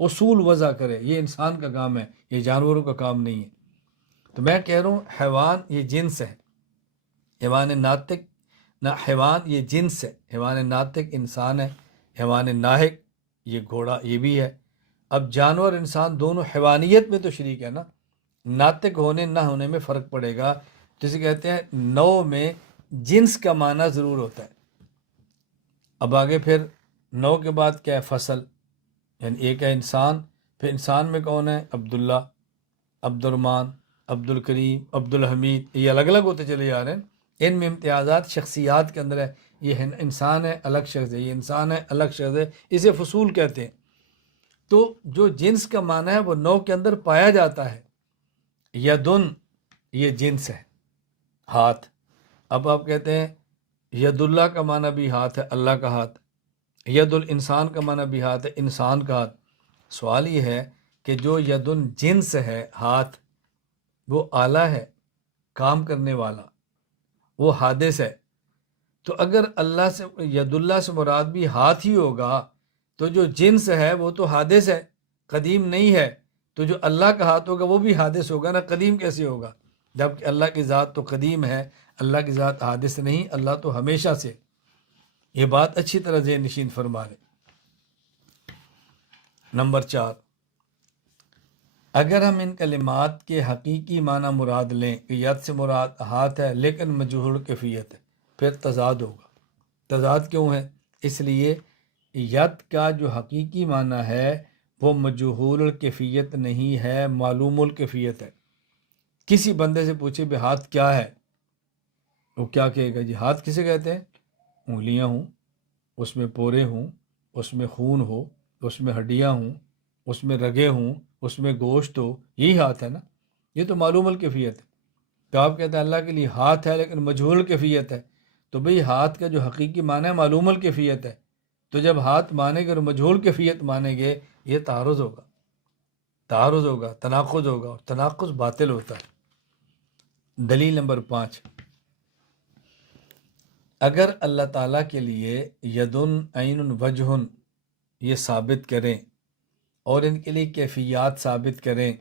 اصول وضع کرے، یہ انسان کا کام ہے، یہ جانوروں کا کام نہیں ہے۔ تو میں کہہ رہا ہوں حیوان یہ جنس ہے، حیوان ناطق نہ، حیوان یہ جنس ہے، حیوان ناطق انسان ہے، حیوان ناحق یہ گھوڑا یہ بھی ہے۔ اب جانور انسان دونوں حیوانیت میں تو شریک ہے نا، ناطق ہونے نہ ہونے میں فرق پڑے گا۔ جسے کہتے ہیں نوع میں جنس کا معنی ضرور ہوتا ہے۔ اب آگے پھر نوع کے بعد کیا ہے؟ فصل، یعنی ایک ہے انسان، پھر انسان میں کون ہے؟ عبداللہ، عبد الرحمن، عبد الکریم، عبد الحمید، یہ الگ الگ ہوتے چلے جا رہے ہیں۔ ان میں امتیازات شخصیات کے اندر ہے، یہ انسان ہے الگ شخص ہے، یہ انسان ہے الگ شخص ہے، اسے فصول کہتے ہیں۔ تو جو جنس کا معنی ہے وہ نوع کے اندر پایا جاتا ہے۔ یدن یہ جنس ہے، ہاتھ۔ اب آپ کہتے ہیں ید اللہ کا معنی بھی ہاتھ ہے، اللہ کا ہاتھ۔ ید الانسان کا معنی بھی ہاتھ ہے، انسان کا ہاتھ۔ سوال یہ ہے کہ جو ید جنس ہے، ہاتھ، وہ آلہ ہے، کام کرنے والا، وہ حادث ہے۔ تو اگر اللہ سے ید اللہ سے مراد بھی ہاتھ ہی ہوگا تو جو جنس ہے وہ تو حادث ہے، قدیم نہیں ہے۔ تو جو اللہ کا ہاتھ ہوگا وہ بھی حادث ہوگا نا، قدیم کیسے ہوگا؟ جبکہ اللہ کی ذات تو قدیم ہے، اللہ کی ذات حادث نہیں، اللہ تو ہمیشہ سے۔ یہ بات اچھی طرح ذہن نشین فرما لیں۔ نمبر 4، اگر ہم ان کلمات کے حقیقی معنی مراد لیں کہ ید سے مراد ہاتھ ہے لیکن مجہول کیفیت ہے، پھر تضاد ہوگا۔ تضاد کیوں ہے؟ اس لیے ید کا جو حقیقی معنی ہے وہ مجہول الکیفیت نہیں ہے، معلوم الکیفیت ہے۔ کسی بندے سے پوچھے بھی ہاتھ کیا ہے، وہ کیا کہے گا؟ جی ہاتھ کسے کہتے ہیں؟ انگلیاں ہوں، اس میں پورے ہوں، اس میں خون ہو، اس میں ہڈیاں ہوں، اس میں رگیں ہوں، اس میں گوشت ہو، یہی ہاتھ ہے نا۔ یہ تو معلوم الکیفیت ہے۔ تو آپ کہتے ہیں اللہ کے لیے ہاتھ ہے لیکن مجہول کیفیت ہے، تو بھئی ہاتھ کا جو حقیقی معنی ہے معلوم الکیفیت ہے۔ تو جب ہاتھ مانیں گے اور مجہول کیفیت مانیں گے، یہ تعارض ہوگا، تعارض ہوگا، تناقض ہوگا، اور تناقض باطل ہوتا ہے۔ دلیل نمبر 5، اگر اللہ تعالیٰ کے لیے یدن، عین، وجہ یہ ثابت کریں اور ان کے لیے کیفیات ثابت کریں،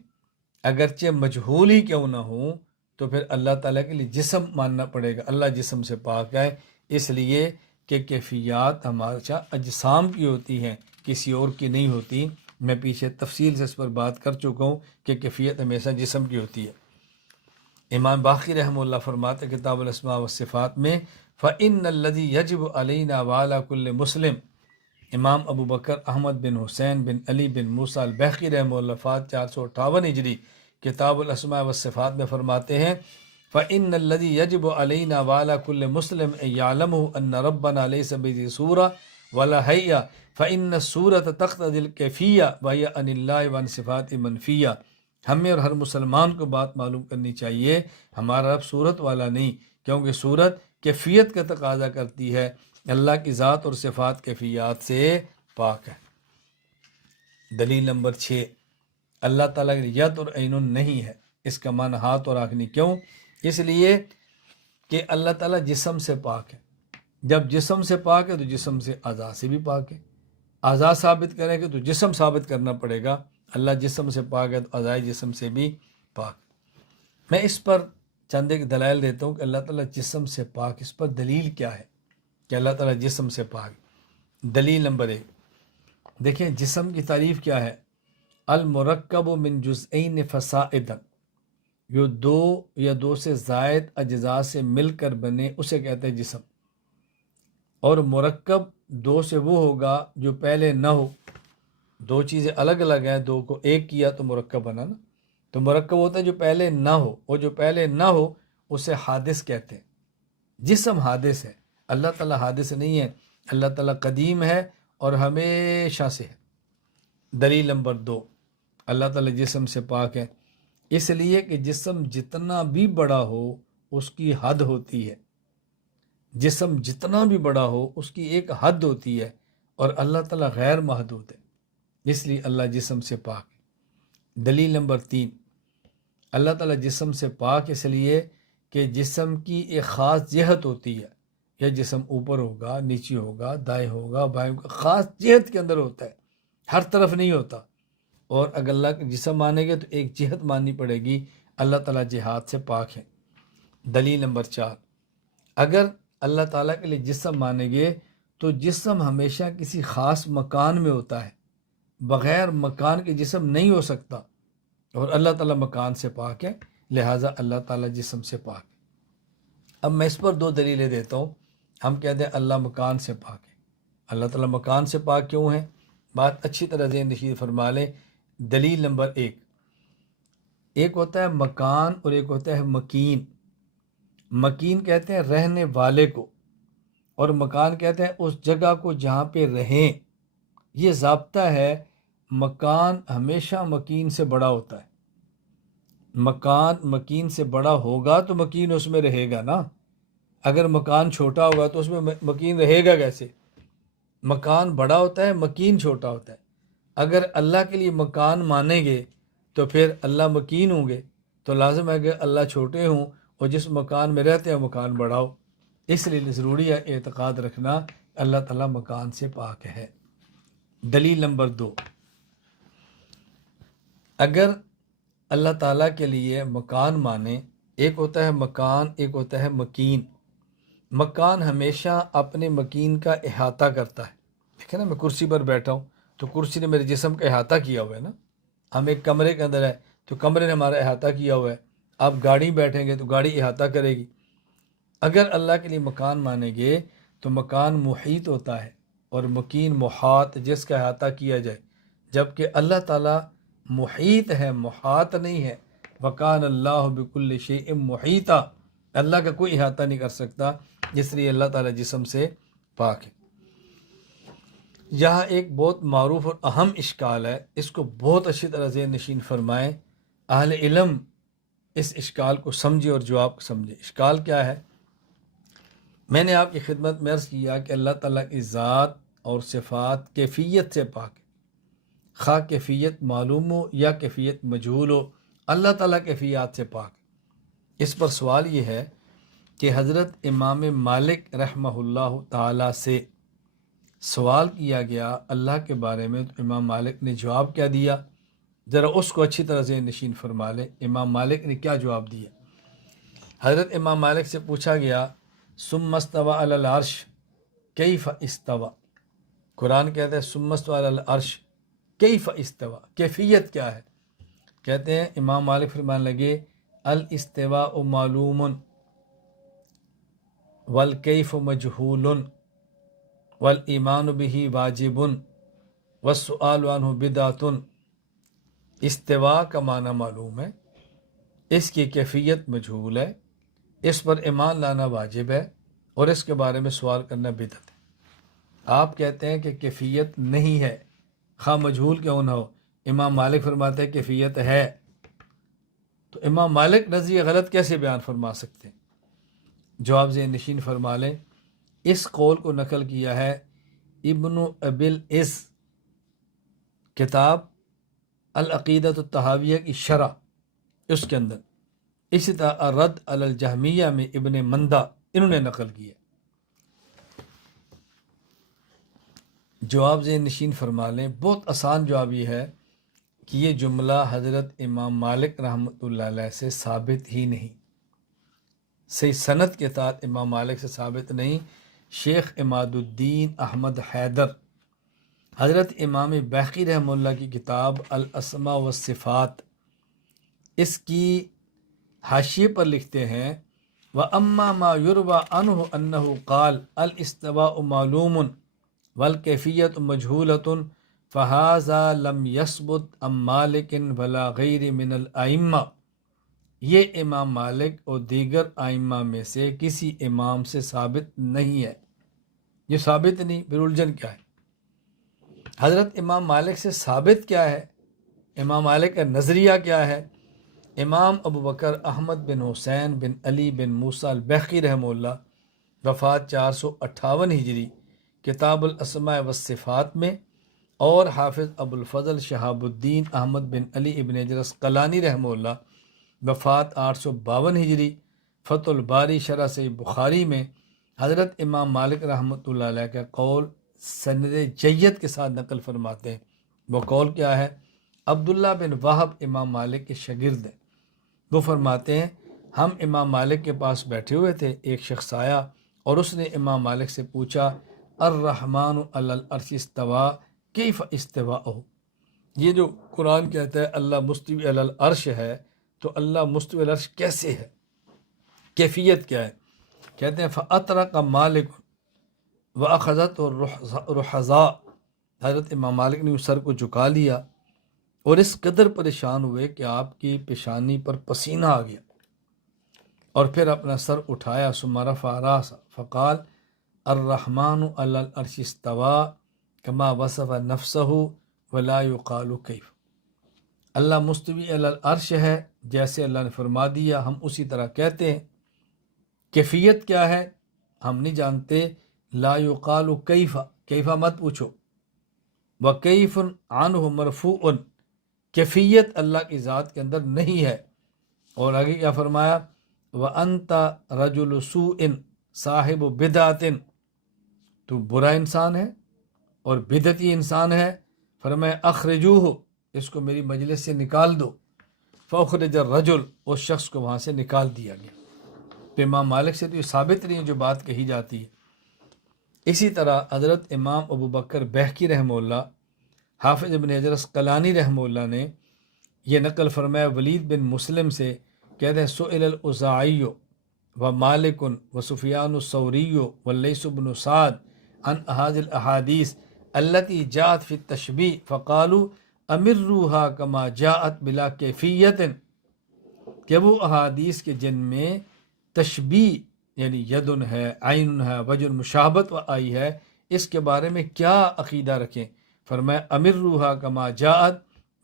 اگرچہ مجہول ہی کیوں نہ ہوں، تو پھر اللہ تعالیٰ کے لیے جسم ماننا پڑے گا۔ اللہ جسم سے پاک ہے، اس لیے کہ کیفیات ہمارا اجسام کی ہوتی ہیں، کسی اور کی نہیں ہوتی۔ میں پیچھے تفصیل سے اس پر بات کر چکا ہوں کہ کیفیت ہمیشہ جسم کی ہوتی ہے۔ امام باقی رحمہ اللہ فرماتے کتاب الاسماء والصفات میں، فَإِنَّ الَّذِي يَجِبُ عَلَيْنَا وَعَلَى كُلِّ مسلم۔ امام ابو بکر احمد بن حسین بن علی بن موسیٰ البحقی رحمہ اللہ وفات 458 ہجری، کتاب الاسماء والصفات میں فرماتے ہیں، فَإِنَّ الَّذِي يَجِبُ عَلَيْنَا وَعَلَى كُلِّ مسلم أَن يَعْلَمُهُ أَنَّ رَبَّنَا لَيْسَ بِذِي صُورَةٍ وَلَا هَيْئَةٍ فَإِنَّ الصُّورَةَ تَقْتَضِي الْكَيْفِيَّةَ وَهِيَ عَنِ اللَّهِ وَعَنْ صِفَاتِ مَنْفِيَّةٍ۔ ہمیں اور ہر مسلمان کو بات معلوم کرنی چاہیے، ہمارا رب صورت والا نہیں، کیونکہ صورت کیفیت کا تقاضا کرتی ہے، اللہ کی ذات اور صفات کیفیات سے پاک ہے۔ دلیل نمبر 6، اللہ تعالیٰ کی ید اور عین نہیں ہے، اس کا معنی ہاتھ اور آنکھ نہیں۔ کیوں؟ اس لیے کہ اللہ تعالیٰ جسم سے پاک ہے۔ جب جسم سے پاک ہے تو جسم سے اعضاء سے بھی پاک ہے۔ اعضاء ثابت کریں گے تو جسم ثابت کرنا پڑے گا۔ اللہ جسم سے پاک ہے تو اعضاء جسم سے بھی پاک۔ میں اس پر چند ایک دلائل دیتا ہوں کہ اللہ تعالیٰ جسم سے پاک، اس پر دلیل کیا ہے کہ اللہ تعالیٰ جسم سے پاک۔ دلیل نمبر 1، دیکھیں جسم کی تعریف کیا ہے؟ المرکب من جزئین فصاعدا، جو دو یا دو سے زائد اجزاء سے مل کر بنے اسے کہتے ہیں جسم۔ اور مرکب دو سے وہ ہوگا جو پہلے نہ ہو۔ دو چیزیں الگ الگ ہیں، دو کو ایک کیا تو مرکب بنا نا۔ تو مرکب ہوتا ہے جو پہلے نہ ہو، اور جو پہلے نہ ہو اسے حادث کہتے ہیں۔ جسم حادث ہے، اللہ تعالیٰ حادث نہیں ہے، اللہ تعالیٰ قدیم ہے اور ہمیشہ سے ہے۔ دلیل نمبر 2، اللہ تعالیٰ جسم سے پاک ہے اس لیے کہ جسم جتنا بھی بڑا ہو اس کی حد ہوتی ہے۔ جسم جتنا بھی بڑا ہو اس کی ایک حد ہوتی ہے، اور اللہ تعالیٰ غیر محدود ہے، اس لیے اللہ جسم سے پاک ہے۔ دلیل نمبر 3، اللہ تعالیٰ جسم سے پاک اس لیے کہ جسم کی ایک خاص جہت ہوتی ہے، یا جسم اوپر ہوگا، نیچے ہوگا، دائیں ہوگا، بائیں ہوگا، خاص جہت کے اندر ہوتا ہے، ہر طرف نہیں ہوتا۔ اور اگر اللہ کا جسم مانیں گے تو ایک جہت ماننی پڑے گی، اللہ تعالیٰ جہات سے پاک ہے۔ دلیل نمبر 4، اگر اللہ تعالیٰ کے لیے جسم مانیں گے تو جسم ہمیشہ کسی خاص مکان میں ہوتا ہے، بغیر مکان کے جسم نہیں ہو سکتا، اور اللہ تعالیٰ مکان سے پاک ہے، لہٰذا اللہ تعالیٰ جسم سے پاک ہے۔ اب میں اس پر 2 دلیلیں دیتا ہوں۔ ہم کہتے ہیں اللہ مکان سے پاک ہے۔ اللہ تعالیٰ مکان سے پاک کیوں ہے؟ بات اچھی طرح ذہن نشین فرما لیں۔ دلیل نمبر 1، ایک ہوتا ہے مکان اور ایک ہوتا ہے مکین۔ مکین کہتے ہیں رہنے والے کو، اور مکان کہتے ہیں اس جگہ کو جہاں پہ رہیں۔ یہ ضابطہ ہے، مکان ہمیشہ مکین سے بڑا ہوتا ہے۔ مکان مکین سے بڑا ہوگا تو مکین اس میں رہے گا نا۔ اگر مکان چھوٹا ہوگا تو اس میں مکین رہے گا کیسے؟ مکان بڑا ہوتا ہے، مکین چھوٹا ہوتا ہے۔ اگر اللہ کے لیے مکان مانیں گے تو پھر اللہ مکین ہوں گے، تو لازم ہے کہ اللہ چھوٹے ہوں اور جس مکان میں رہتے ہیں مکان بڑا ہو۔ اس لیے ضروری ہے اعتقاد رکھنا اللہ تعالیٰ مکان سے پاک ہے۔ دلیل نمبر 2، اگر اللہ تعالیٰ کے لیے مکان مانیں، ایک ہوتا ہے مکان، ایک ہوتا ہے مکین۔ مکان ہمیشہ اپنے مکین کا احاطہ کرتا ہے۔ دیکھیں نا، میں کرسی پر بیٹھا ہوں تو کرسی نے میرے جسم کا احاطہ کیا ہوا ہے نا۔ ہم ایک کمرے کے اندر ہے تو کمرے نے ہمارا احاطہ کیا ہوا ہے۔ آپ گاڑی بیٹھیں گے تو گاڑی احاطہ کرے گی۔ اگر اللہ کے لیے مکان مانیں گے تو مکان محیط ہوتا ہے اور مکین محاط، جس کا احاطہ کیا جائے، جبکہ اللہ تعالیٰ محیط ہے، محاط نہیں ہے۔ وَكَانَ اللَّهُ بِكُلِّ شَيْءٍ مُحِيطًا، اللہ کا کوئی احاطہ نہیں کر سکتا، اس لیے اللہ تعالیٰ جسم سے پاک ہے۔ یہاں ایک بہت معروف اور اہم اشکال ہے، اس کو بہت اچھی طرح ذہن نشین فرمائیں۔ اہل علم اس اشکال کو سمجھے اور جواب کو سمجھے۔ اشکال کیا ہے؟ میں نے آپ کی خدمت میں عرض کیا کہ اللہ تعالیٰ کی ذات اور صفات کیفیت سے پاک ہے، خواہ کیفیت معلوم ہو یا کیفیت مجہول ہو، اللہ تعالیٰ کیفیات سے پاک ہے۔ اس پر سوال یہ ہے کہ حضرت امام مالک رحمہ اللہ تعالیٰ سے سوال کیا گیا اللہ کے بارے میں، تو امام مالک نے جواب کیا دیا؟ ذرا اس کو اچھی طرح سے نشین فرما لیں۔ امام مالک نے کیا جواب دیا؟ حضرت امام مالک سے پوچھا گیا ثم استوى علی العرش کیف استوى، قرآن کہتا ہے ثم استوى علی العرش کیف استوى، کیفیت کیا ہے؟ کہتے ہیں امام مالک فرمانے لگے الاستواء معلوم والکیف مجہول والایمان به واجب والسؤال عنہ بدعۃ۔ استواء کا معنی معلوم ہے، اس کی کیفیت مجہول ہے، اس پر ایمان لانا واجب ہے، اور اس کے بارے میں سوال کرنا بدعت ہے۔ آپ کہتے ہیں کہ کیفیت نہیں ہے، خواہ مجہول کیوں نہ ہو۔ امام مالک فرماتے ہیں کیفیت ہے، تو امام مالک نظریہ غلط کیسے بیان فرما سکتے ہیں؟ جواب ذہن نشین فرما لیں۔ اس قول کو نقل کیا ہے ابن ابی العز، کتاب العقیدۃ الطحاویہ کی شرح، اس کے اندر۔ اسی طرح الرد علی الجہمیہ میں ابن مندہ، انہوں نے نقل کیا۔ جواب ذہن نشین فرما لیں، بہت آسان جواب یہ ہے کہ یہ جملہ حضرت امام مالک رحمۃ اللہ علیہ سے ثابت ہی نہیں، صحیح سند کے ساتھ امام مالک سے ثابت نہیں۔ شیخ عماد الدین احمد حیدر، حضرت امام بیہقی رحمہ اللہ کی کتاب الاسماء والصفات، اس کی حاشیے پر لکھتے ہیں وَأَمَّا مَا يُرْوَى عَنْهُ أَنَّهُ قَالَ الْإِسْتِوَاءُ مَعْلُومٌ وَالْكَيْفِيَّةُ مَجْهُولَةٌ فَهَذَا لَمْ يَثْبُتْ عَنْ مَالِكٍ وَلَا غَيْرِهِ مِنَ الْأَئِمَّةِ، یہ امام مالک اور دیگر ائمہ میں سے کسی امام سے ثابت نہیں ہے۔ یہ ثابت نہیں، پھر الجھن کیا ہے؟ حضرت امام مالک سے ثابت کیا ہے؟ امام مالک کا نظریہ کیا ہے؟ امام ابو بکر احمد بن حسین بن علی بن موسیٰ البیہقی رحمہ اللہ، وفات 458 ہجری، کتاب الاسماء والصفات میں، اور حافظ ابو الفضل شہاب الدین احمد بن علی ابن حجر عسقلانی رحمہ اللہ، وفات 852 ہجری، فتح الباری شرح صحیح بخاری میں حضرت امام مالک رحمۃ اللہ علیہ کا قول سند جید کے ساتھ نقل فرماتے ہیں۔ وہ قول کیا ہے؟ عبداللہ بن وہب امام مالک کے شاگرد ہیں، وہ فرماتے ہیں ہم امام مالک کے پاس بیٹھے ہوئے تھے، ایک شخص آیا اور اس نے امام مالک سے پوچھا الرحمن علی العرش استویٰ کیف استواءہ، یہ جو قرآن کہتا ہے اللہ مستوی علی العرش ہے، تو اللہ مستوی علی العرش کیسے ہے، کیفیت کیا ہے؟ کہتے ہیں فَأَطْرَقَ مالک وَأَخَذَتْهُ الرُّحَذَاءُ، حضرت امام مالک نے اس سر کو جھکا لیا اور اس قدر پریشان ہوئے کہ آپ کی پیشانی پر پسینہ آ گیا، اور پھر اپنا سر اٹھایا ثم رفع راسہ فقال الرحمن علی العرش استویٰ کما وصف نفسہ ولا یقال کیف، اللہ مستوی علی العرش ہے جیسے اللہ نے فرما دیا، ہم اسی طرح کہتے ہیں۔ کیفیت کیا ہے؟ ہم نہیں جانتے، لا یقال کیف، کیفا مت پوچھو، وکیف عنہ مرفوع، کیفیت اللہ کی ذات کے اندر نہیں ہے۔ اور آگے کیا فرمایا، وَأَنْتَ رَجُلُ سُوءٍ صاحب بدعت، تو برا انسان ہے اور بدعتی انسان ہے، فرمایا اخرجوہ، اس کو میری مجلس سے نکال دو، فاخرج الرجل، اس شخص کو وہاں سے نکال دیا گیا۔ تو امام مالک سے تو یہ ثابت نہیں ہے جو بات کہی جاتی ہے۔ اسی طرح حضرت امام ابو بکر بہقی رحمہ اللہ، حافظ ابن حجر اسقلانی رحمہ اللہ نے یہ نقل فرمایا ولید بن مسلم سے، کہتے ہیں سئل الاوزاعی و مالک و سفیان الثوری واللیث بن سعد عن هذه الاحادیث التي جاءت في التشبیہ فقالوا امروها كما جاءت بلا کیفیت، کہ وہ احادیث کے جن میں تشبیہ یعنی یدن ہے، عین ہے، وجہ مشابہت آئی ہے، اس کے بارے میں کیا عقیدہ رکھیں؟ فرمایا امروها كما جاءت،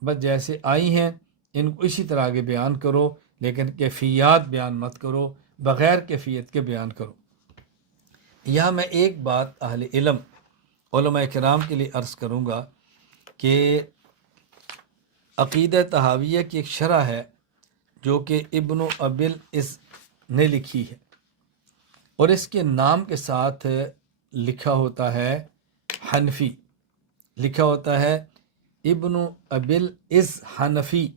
بس جیسے آئی ہیں ان کو اسی طرح آگے بیان کرو، لیکن کیفیات بیان مت کرو، بغیر کیفیت کے بیان کرو۔ یہاں میں ایک بات اہل علم علماء کرام کے لیے عرض کروں گا کہ عقیدہ طحاویہ کی ایک شرح ہے جو کہ ابن ابی العز نے لکھی ہے، اور اس کے نام کے ساتھ لکھا ہوتا ہے حنفی، لکھا ہوتا ہے ابن ابی العز حنفی۔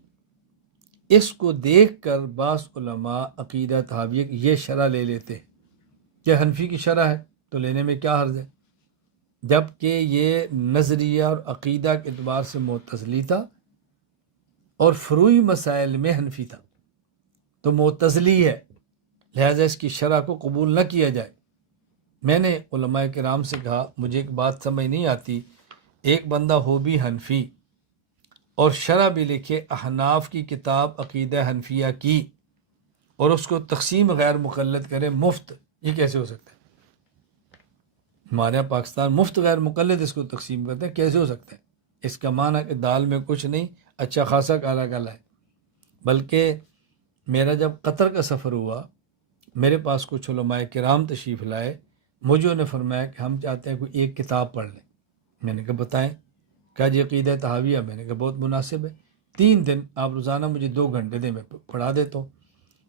اس کو دیکھ کر بعض علماء عقیدہ طحاویہ کی یہ شرح لے لیتے ہیں کہ حنفی کی شرح ہے تو لینے میں کیا حرج ہے، جب کہ یہ نظریہ اور عقیدہ کے اعتبار سے معتزلی تھا اور فروعی مسائل میں حنفی تھا، تو معتزلی ہے، لہذا اس کی شرح کو قبول نہ کیا جائے۔ میں نے علماء کرام سے کہا مجھے ایک بات سمجھ نہیں آتی، ایک بندہ ہو بھی حنفی اور شرح بھی لکھے احناف کی کتاب عقیدہ حنفیہ کی، اور اس کو تقسیم غیر مقلد کرے مفت، یہ کیسے ہو سکتا ہے؟ ہمارے یہاں پاکستان مفت غیر مقلد اس کو تقسیم کرتے ہیں، کیسے ہو سکتا ہے؟ اس کا معنی کہ دال میں کچھ نہیں، اچھا خاصا کالا کالا ہے۔ بلکہ میرا جب قطر کا سفر ہوا، میرے پاس کچھ علماء کرام تشریف لائے، مجھے انہوں نے فرمایا کہ ہم چاہتے ہیں کوئی ایک کتاب پڑھ لیں۔ میں نے کہا بتائیں، کہا جی عقیدہ طحاویہ۔ میں نے کہا بہت مناسب ہے، 3 دن آپ روزانہ مجھے 2 گھنٹے دیں، میں پڑھا دیتا ہوں۔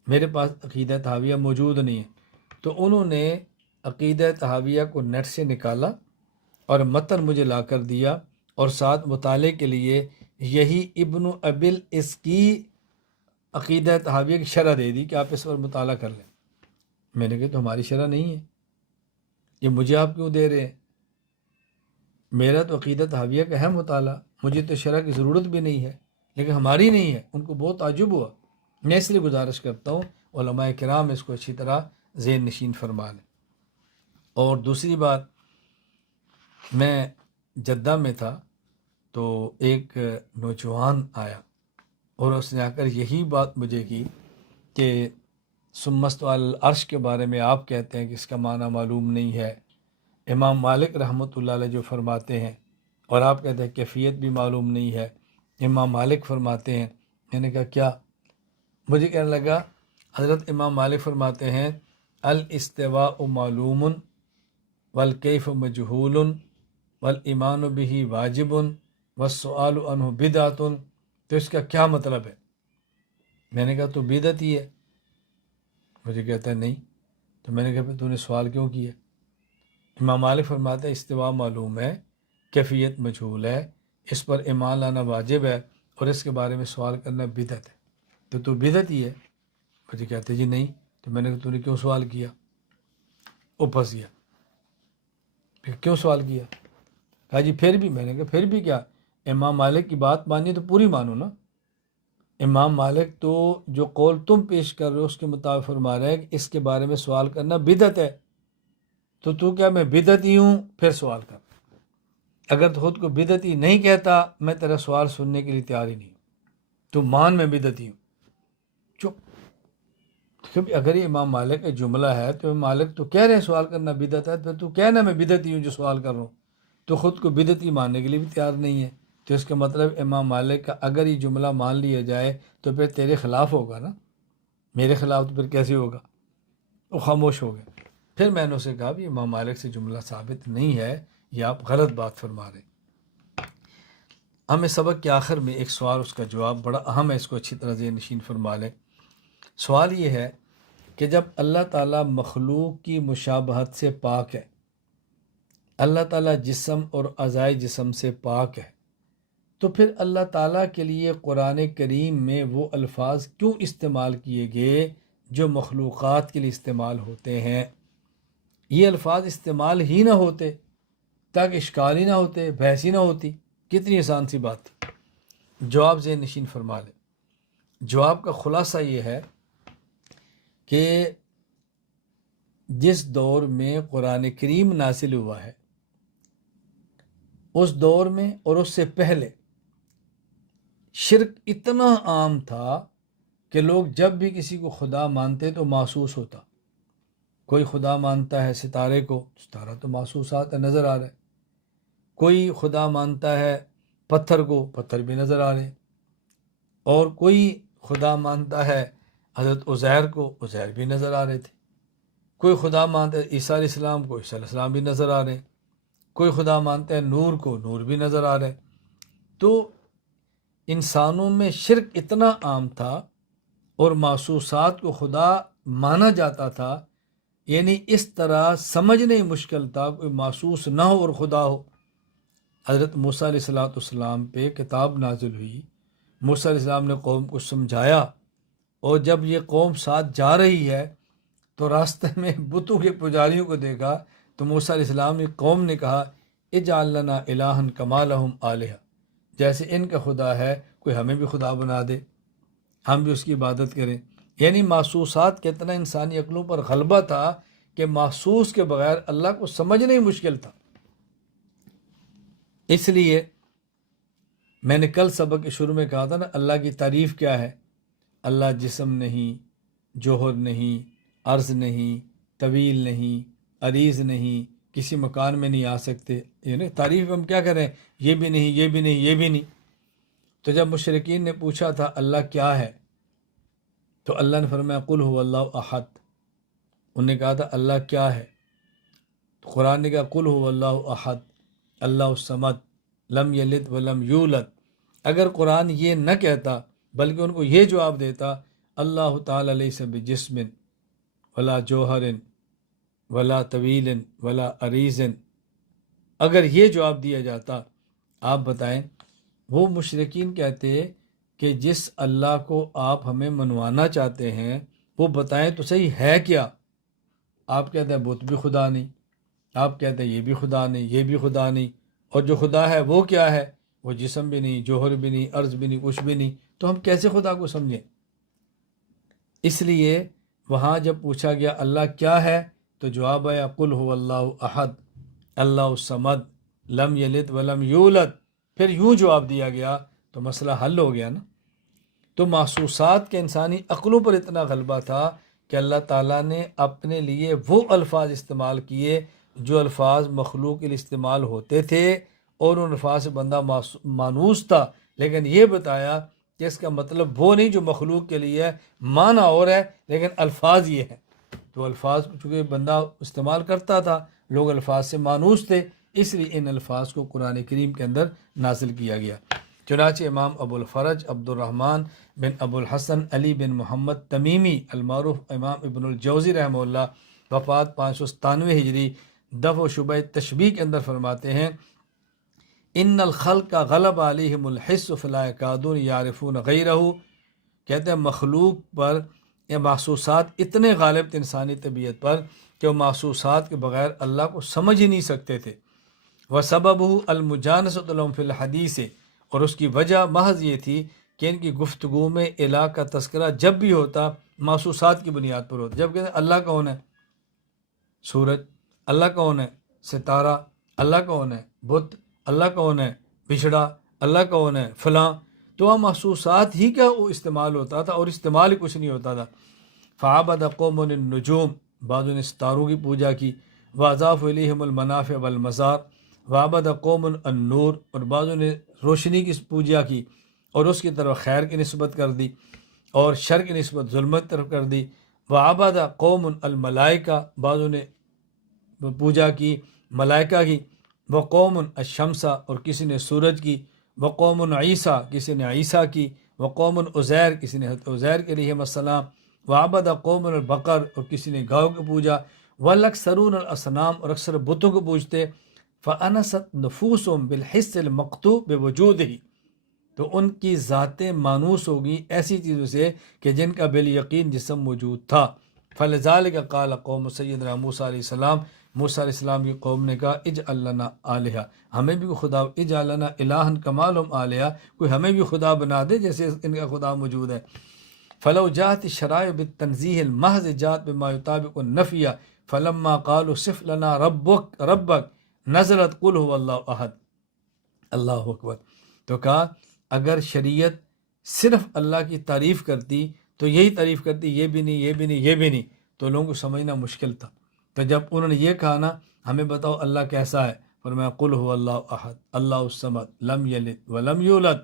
میرے پاس عقیدہ طحاویہ موجود نہیں ہے، تو انہوں نے عقیدہ طحاویہ کو نیٹ سے نکالا اور متن مجھے لا کر دیا، اور ساتھ مطالعے کے لیے یہی ابن ابی العز کی عقیدہ طحاویہ کی شرح دے دی کہ آپ اس پر مطالعہ کر لیں۔ میں نے کہا تو ہماری شرح نہیں ہے، یہ مجھے آپ کیوں دے رہے ہیں؟ میرا تو عقیدہ طحاویہ کا ہے مطالعہ، مجھے تو شرح کی ضرورت بھی نہیں ہے، لیکن ہماری نہیں ہے۔ ان کو بہت تعجب ہوا۔ میں اس لیے گزارش کرتا ہوں علماء کرام اس کو اچھی طرح ذہن نشین فرما لیں۔ اور دوسری بات، میں جدہ میں تھا تو ایک نوجوان آیا اور اس نے آ کر یہی بات مجھے کی کہ ثم استوى علی العرش کے بارے میں آپ کہتے ہیں کہ اس کا معنی معلوم نہیں ہے، امام مالک رحمۃ اللہ علیہ جو فرماتے ہیں، اور آپ کہتے ہیں کیفیت بھی معلوم نہیں ہے، امام مالک فرماتے ہیں۔ میں نے کہا کیا؟ مجھے کہنے لگا حضرت امام مالک فرماتے ہیں الاستواء معلوم والکیف مجہول والایمان بہ واجب والسؤال عنہ بدعۃ، تو اس کا کیا مطلب ہے؟ میں نے کہا تو بدعت ہی ہے۔ مجھے کہتا ہے نہیں۔ تو میں نے کہا پھر تو نے سوال کیوں کیا؟ امام مالک فرماتے ہیں استواء معلوم ہے، کیفیت مجہول ہے، اس پر ایمان لانا واجب ہے، اور اس کے بارے میں سوال کرنا بدعت ہے، تو بدعت ہی ہے۔ مجھے کہتے جی نہیں۔ تو میں نے کہا تو نے کیوں سوال کیا؟ وہ پھنس گیا، پھر کیوں سوال کیا؟ کہا جی پھر بھی۔ میں نے کہا پھر بھی کیا؟ امام مالک کی بات مانی تو پوری مانو نا۔ امام مالک تو جو قول تم پیش کر رہے ہو اس کے مطابق فرما رہے ہیں کہ اس کے بارے میں سوال کرنا بدعت ہے، تو کیا میں بدعتی ہوں؟ پھر سوال کر۔ اگر تو خود کو بدعتی نہیں کہتا میں تیرا سوال سننے کے لیے تیار ہی نہیں ہوں، تو مان میں بدعتی ہوں، چپ۔ اگر یہ امام مالک کا جملہ ہے تو امام مالک تو کہہ رہے ہیں سوال کرنا بدعت ہے، تو کہنا میں بدعتی ہوں جو سوال کر رہا ہوں، تو خود کو بدعتی ماننے کے لیے بھی تیار نہیں ہے، تو اس کا مطلب امام مالک کا اگر یہ جملہ مان لیا جائے تو پھر تیرے خلاف ہوگا نا، میرے خلاف تو پھر کیسے ہوگا؟ وہ خاموش ہو گئے۔ پھر میں نے اسے کہا بھی امام مالک سے جملہ ثابت نہیں ہے، یہ آپ غلط بات فرما رہے ہیں۔ ہمیں سبق کے آخر میں ایک سوال، اس کا جواب بڑا اہم ہے، اس کو اچھی طرح ذہن نشین فرما لیں۔ سوال یہ ہے کہ جب اللہ تعالیٰ مخلوق کی مشابہت سے پاک ہے، اللہ تعالیٰ جسم اور اعضائے جسم سے پاک ہے، تو پھر اللہ تعالیٰ کے لیے قرآن کریم میں وہ الفاظ کیوں استعمال کیے گئے جو مخلوقات کے لیے استعمال ہوتے ہیں؟ یہ الفاظ استعمال ہی نہ ہوتے تاکہ اشکال ہی نہ ہوتے، بحث ہی نہ ہوتی، کتنی آسان سی بات تھی۔ جواب ذہن نشین فرما لیں۔ جواب کا خلاصہ یہ ہے کہ جس دور میں قرآن کریم نازل ہوا ہے، اس دور میں اور اس سے پہلے شرک اتنا عام تھا کہ لوگ جب بھی کسی کو خدا مانتے تو محسوس ہوتا۔ کوئی خدا مانتا ہے ستارے کو، ستارہ تو محسوسات ہے، نظر آ رہا ہے۔ کوئی خدا مانتا ہے پتھر کو، پتھر بھی نظر آ رہے، اور کوئی خدا مانتا ہے حضرت عزیر کو، عزیر بھی نظر آ رہے تھے۔ کوئی خدا مانتا ہے عیسیٰ علیہ السلام کو، عیسیٰ علیہ السلام بھی نظر آ رہے ہیں۔ کوئی خدا مانتا ہے نور کو، نور بھی نظر آ رہے۔ تو انسانوں میں شرک اتنا عام تھا اور محسوسات کو خدا مانا جاتا تھا، یعنی اس طرح سمجھنا ہی مشکل تھا کوئی محسوس نہ ہو اور خدا ہو۔ حضرت موسیٰ علیہ السلام پہ کتاب نازل ہوئی، موسیٰ علیہ السلام نے قوم کو سمجھایا، اور جب یہ قوم ساتھ جا رہی ہے تو راستے میں بتوں کے پجاریوں کو دیکھا تو موسیٰ علیہ السلام کی قوم نے کہا اجعل لنا الہا کما لہم آلہہ، جیسے ان کا خدا ہے کوئی ہمیں بھی خدا بنا دے، ہم بھی اس کی عبادت کریں۔ یعنی محسوسات کا اتنا انسانی عقلوں پر غلبہ تھا کہ محسوس کے بغیر اللہ کو سمجھنا ہی مشکل تھا۔ اس لیے میں نے کل سبق کے شروع میں کہا تھا نا، اللہ کی تعریف کیا ہے؟ اللہ جسم نہیں، جوہر نہیں، عرض نہیں، طویل نہیں، عریض نہیں، کسی مکان میں نہیں آ سکتے، یعنی تعریف ہم کیا کریں؟ یہ بھی نہیں، یہ بھی نہیں، یہ بھی نہیں۔ تو جب مشرکین نے پوچھا تھا اللہ کیا ہے، تو اللہ نے فرمایا قل هو اللہ احد۔ انہوں نے کہا تھا اللہ کیا ہے، تو قرآن نے کہا قل هو اللہ احد اللہ الصمد لم یلد ولم یولد۔ اگر قرآن یہ نہ کہتا بلکہ ان کو یہ جواب دیتا اللہ تعالی لیس بجسم ولا جوہر ولا طویل ولا عریض، اگر یہ جواب دیا جاتا، آپ بتائیں، وہ مشرکین کہتے کہ جس اللہ کو آپ ہمیں منوانا چاہتے ہیں وہ بتائیں تو صحیح ہے کیا؟ آپ کہتے ہیں بت بھی خدا نہیں، آپ کہتے ہیں یہ بھی خدا نہیں، یہ بھی خدا نہیں، اور جو خدا ہے وہ کیا ہے؟ وہ جسم بھی نہیں، جوہر بھی نہیں، عرض بھی نہیں، کچھ بھی نہیں، تو ہم کیسے خدا کو سمجھیں؟ اس لیے وہاں جب پوچھا گیا اللہ کیا ہے تو جواب آیا قل هو اللہ احد اللہ الصمد لم یلد ولم یولد۔ پھر یوں جواب دیا گیا تو مسئلہ حل ہو گیا نا۔ تو محسوسات کے انسانی عقلوں پر اتنا غلبہ تھا کہ اللہ تعالیٰ نے اپنے لیے وہ الفاظ استعمال کیے جو الفاظ مخلوق کے لیے استعمال ہوتے تھے، اور ان الفاظ سے بندہ مانوس تھا، لیکن یہ بتایا کہ اس کا مطلب وہ نہیں جو مخلوق کے لیے ہے، معنی اور ہے لیکن الفاظ یہ ہیں۔ تو الفاظ چونکہ بندہ استعمال کرتا تھا، لوگ الفاظ سے مانوس تھے، اس لیے ان الفاظ کو قرآن کریم کے اندر نازل کیا گیا۔ چنانچہ امام ابو الفرج عبد الرحمن بن ابو الحسن علی بن محمد تمیمی المعروف امام ابن الجوزی رحمہ اللہ، وفات 597 ہجری، دفع و شبہ تشبیہ کے اندر فرماتے ہیں ان الخلق کا غلب علیہم الحس فلا یکادون یعرفون غیرہ، کہتے ہیں مخلوق پر یہ محسوسات اتنے غالب تھے انسانی طبیعت پر کہ وہ محسوسات کے بغیر اللہ کو سمجھ ہی نہیں سکتے تھے۔ وسببہ المجانسۃ لہم فی الحدیث، اور اس کی وجہ محض یہ تھی کہ ان کی گفتگو میں الہ کا تذکرہ جب بھی ہوتا محسوسات کی بنیاد پر ہوتا۔ جب کہتے ہیں اللہ کون ہے، سورج اللہ کون ہے، ستارہ اللہ کون ہے، بت اللہ کون ہے، بچھڑا اللہ کون ہے، فلاں، تو وہ محسوسات ہی کا وہ استعمال ہوتا تھا اور استعمال ہی کچھ نہیں ہوتا تھا۔ فعبد قوم النجوم، بعضوں نے ستاروں کی پوجا کی، واضاف الیہم المنافع والمضار، وعبد قوم النور، اور بعضوں نے روشنی کی پوجا کی اور اس کی طرف خیر کی نسبت کر دی اور شر کی نسبت ظلمت طرف کر دی۔ وعبد قوم الملائکہ، بعضوں نے پوجا کی ملائکہ کی، وقوم الشمس اور کسی نے سورج کی، وقوم عیسیٰ کسی نے عیسیٰ کی، وقوم عزیر کسی نے حضرت عزیر کے علیہ السلام، وعبد قوم البقر اور کسی نے گاؤں کو پوجا، والاکثرون الاصنام اور اکثر بتوں کو پوجتے، فانست نفوسهم بالحس المقطوع بوجودہ تو ان کی ذاتیں مانوس ہوگی ایسی چیزوں سے کہ جن کا بالیقین جسم موجود تھا۔ فلذالک قال قوم سیدنا موسیٰ علیہ السلام، موسیٰ علیہ السلام کی قوم نے کہا اجعل لنا آلہہ، ہمیں بھی خدا، اجعل لنا الہا کما لہم آلہہ، کوئی ہمیں بھی خدا بنا دے جیسے ان کا خدا موجود ہے۔ فلو جاءت الشرائع بالتنزیہ المحض جاءت بما یطابق النفی فلما قالوا صف لنا ربک نزلت قل هو اللہ احد۔ اللہ اکبر۔ تو کہا اگر شریعت صرف اللہ کی تعریف کرتی تو یہی تعریف کرتی، یہ بھی نہیں، یہ بھی نہیں، یہ بھی نہیں، تو لوگوں کو سمجھنا مشکل تھا۔ تو جب انہوں نے یہ کہا نا ہمیں بتاؤ اللہ کیسا ہے، فرمایا قل هو اللہ احد اللہ الصمد لم یلد ولم یولد۔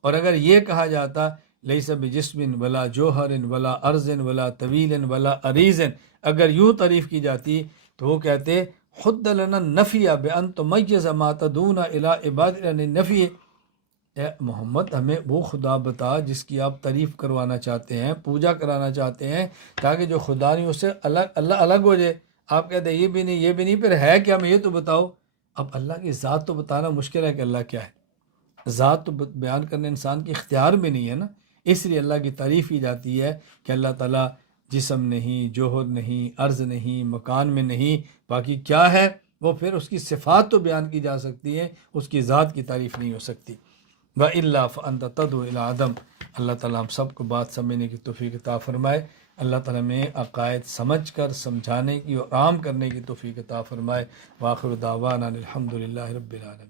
اور اگر یہ کہا جاتا لیس بجسم ولا جوہر ولا ارض ولا طویل ولا عریض، اگر یوں تعریف کی جاتی تو وہ کہتے خد لنا النفی بان تمیز ما تدعون الی عبادۃ النفی، اے محمد ہمیں وہ خدا بتا جس کی آپ تعریف کروانا چاہتے ہیں، پوجا کرانا چاہتے ہیں، تاکہ جو خدا نہیں اس سے اللہ الگ ہو جائے۔ آپ کہتے ہیں یہ بھی نہیں، یہ بھی نہیں، پھر ہے کیا ہمیں یہ تو بتاؤ۔ اب اللہ کی ذات تو بتانا مشکل ہے کہ اللہ کیا ہے، ذات تو بیان کرنے انسان کے اختیار میں نہیں ہے نا، اس لیے اللہ کی تعریف کی جاتی ہے کہ اللہ تعالیٰ جسم نہیں، جوہر نہیں، عرض نہیں، مکان میں نہیں، باقی کیا ہے وہ پھر اس کی صفات تو بیان کی جا سکتی ہے، اس کی ذات کی تعریف نہیں ہو سکتی۔ وَإِلَّا فَأَنْتَ تَدْعُو إِلَىٰ عَدَمٍ۔ اللہ تعالیٰ ہم سب کو بات سمجھنے کی توفیق عطا فرمائے، اللہ تعالیٰ میں عقائد سمجھ کر سمجھانے کی اور عام کرنے کی توفیق عطا فرمائے۔ وآخر دعوانا الحمد للہ رب العالمین۔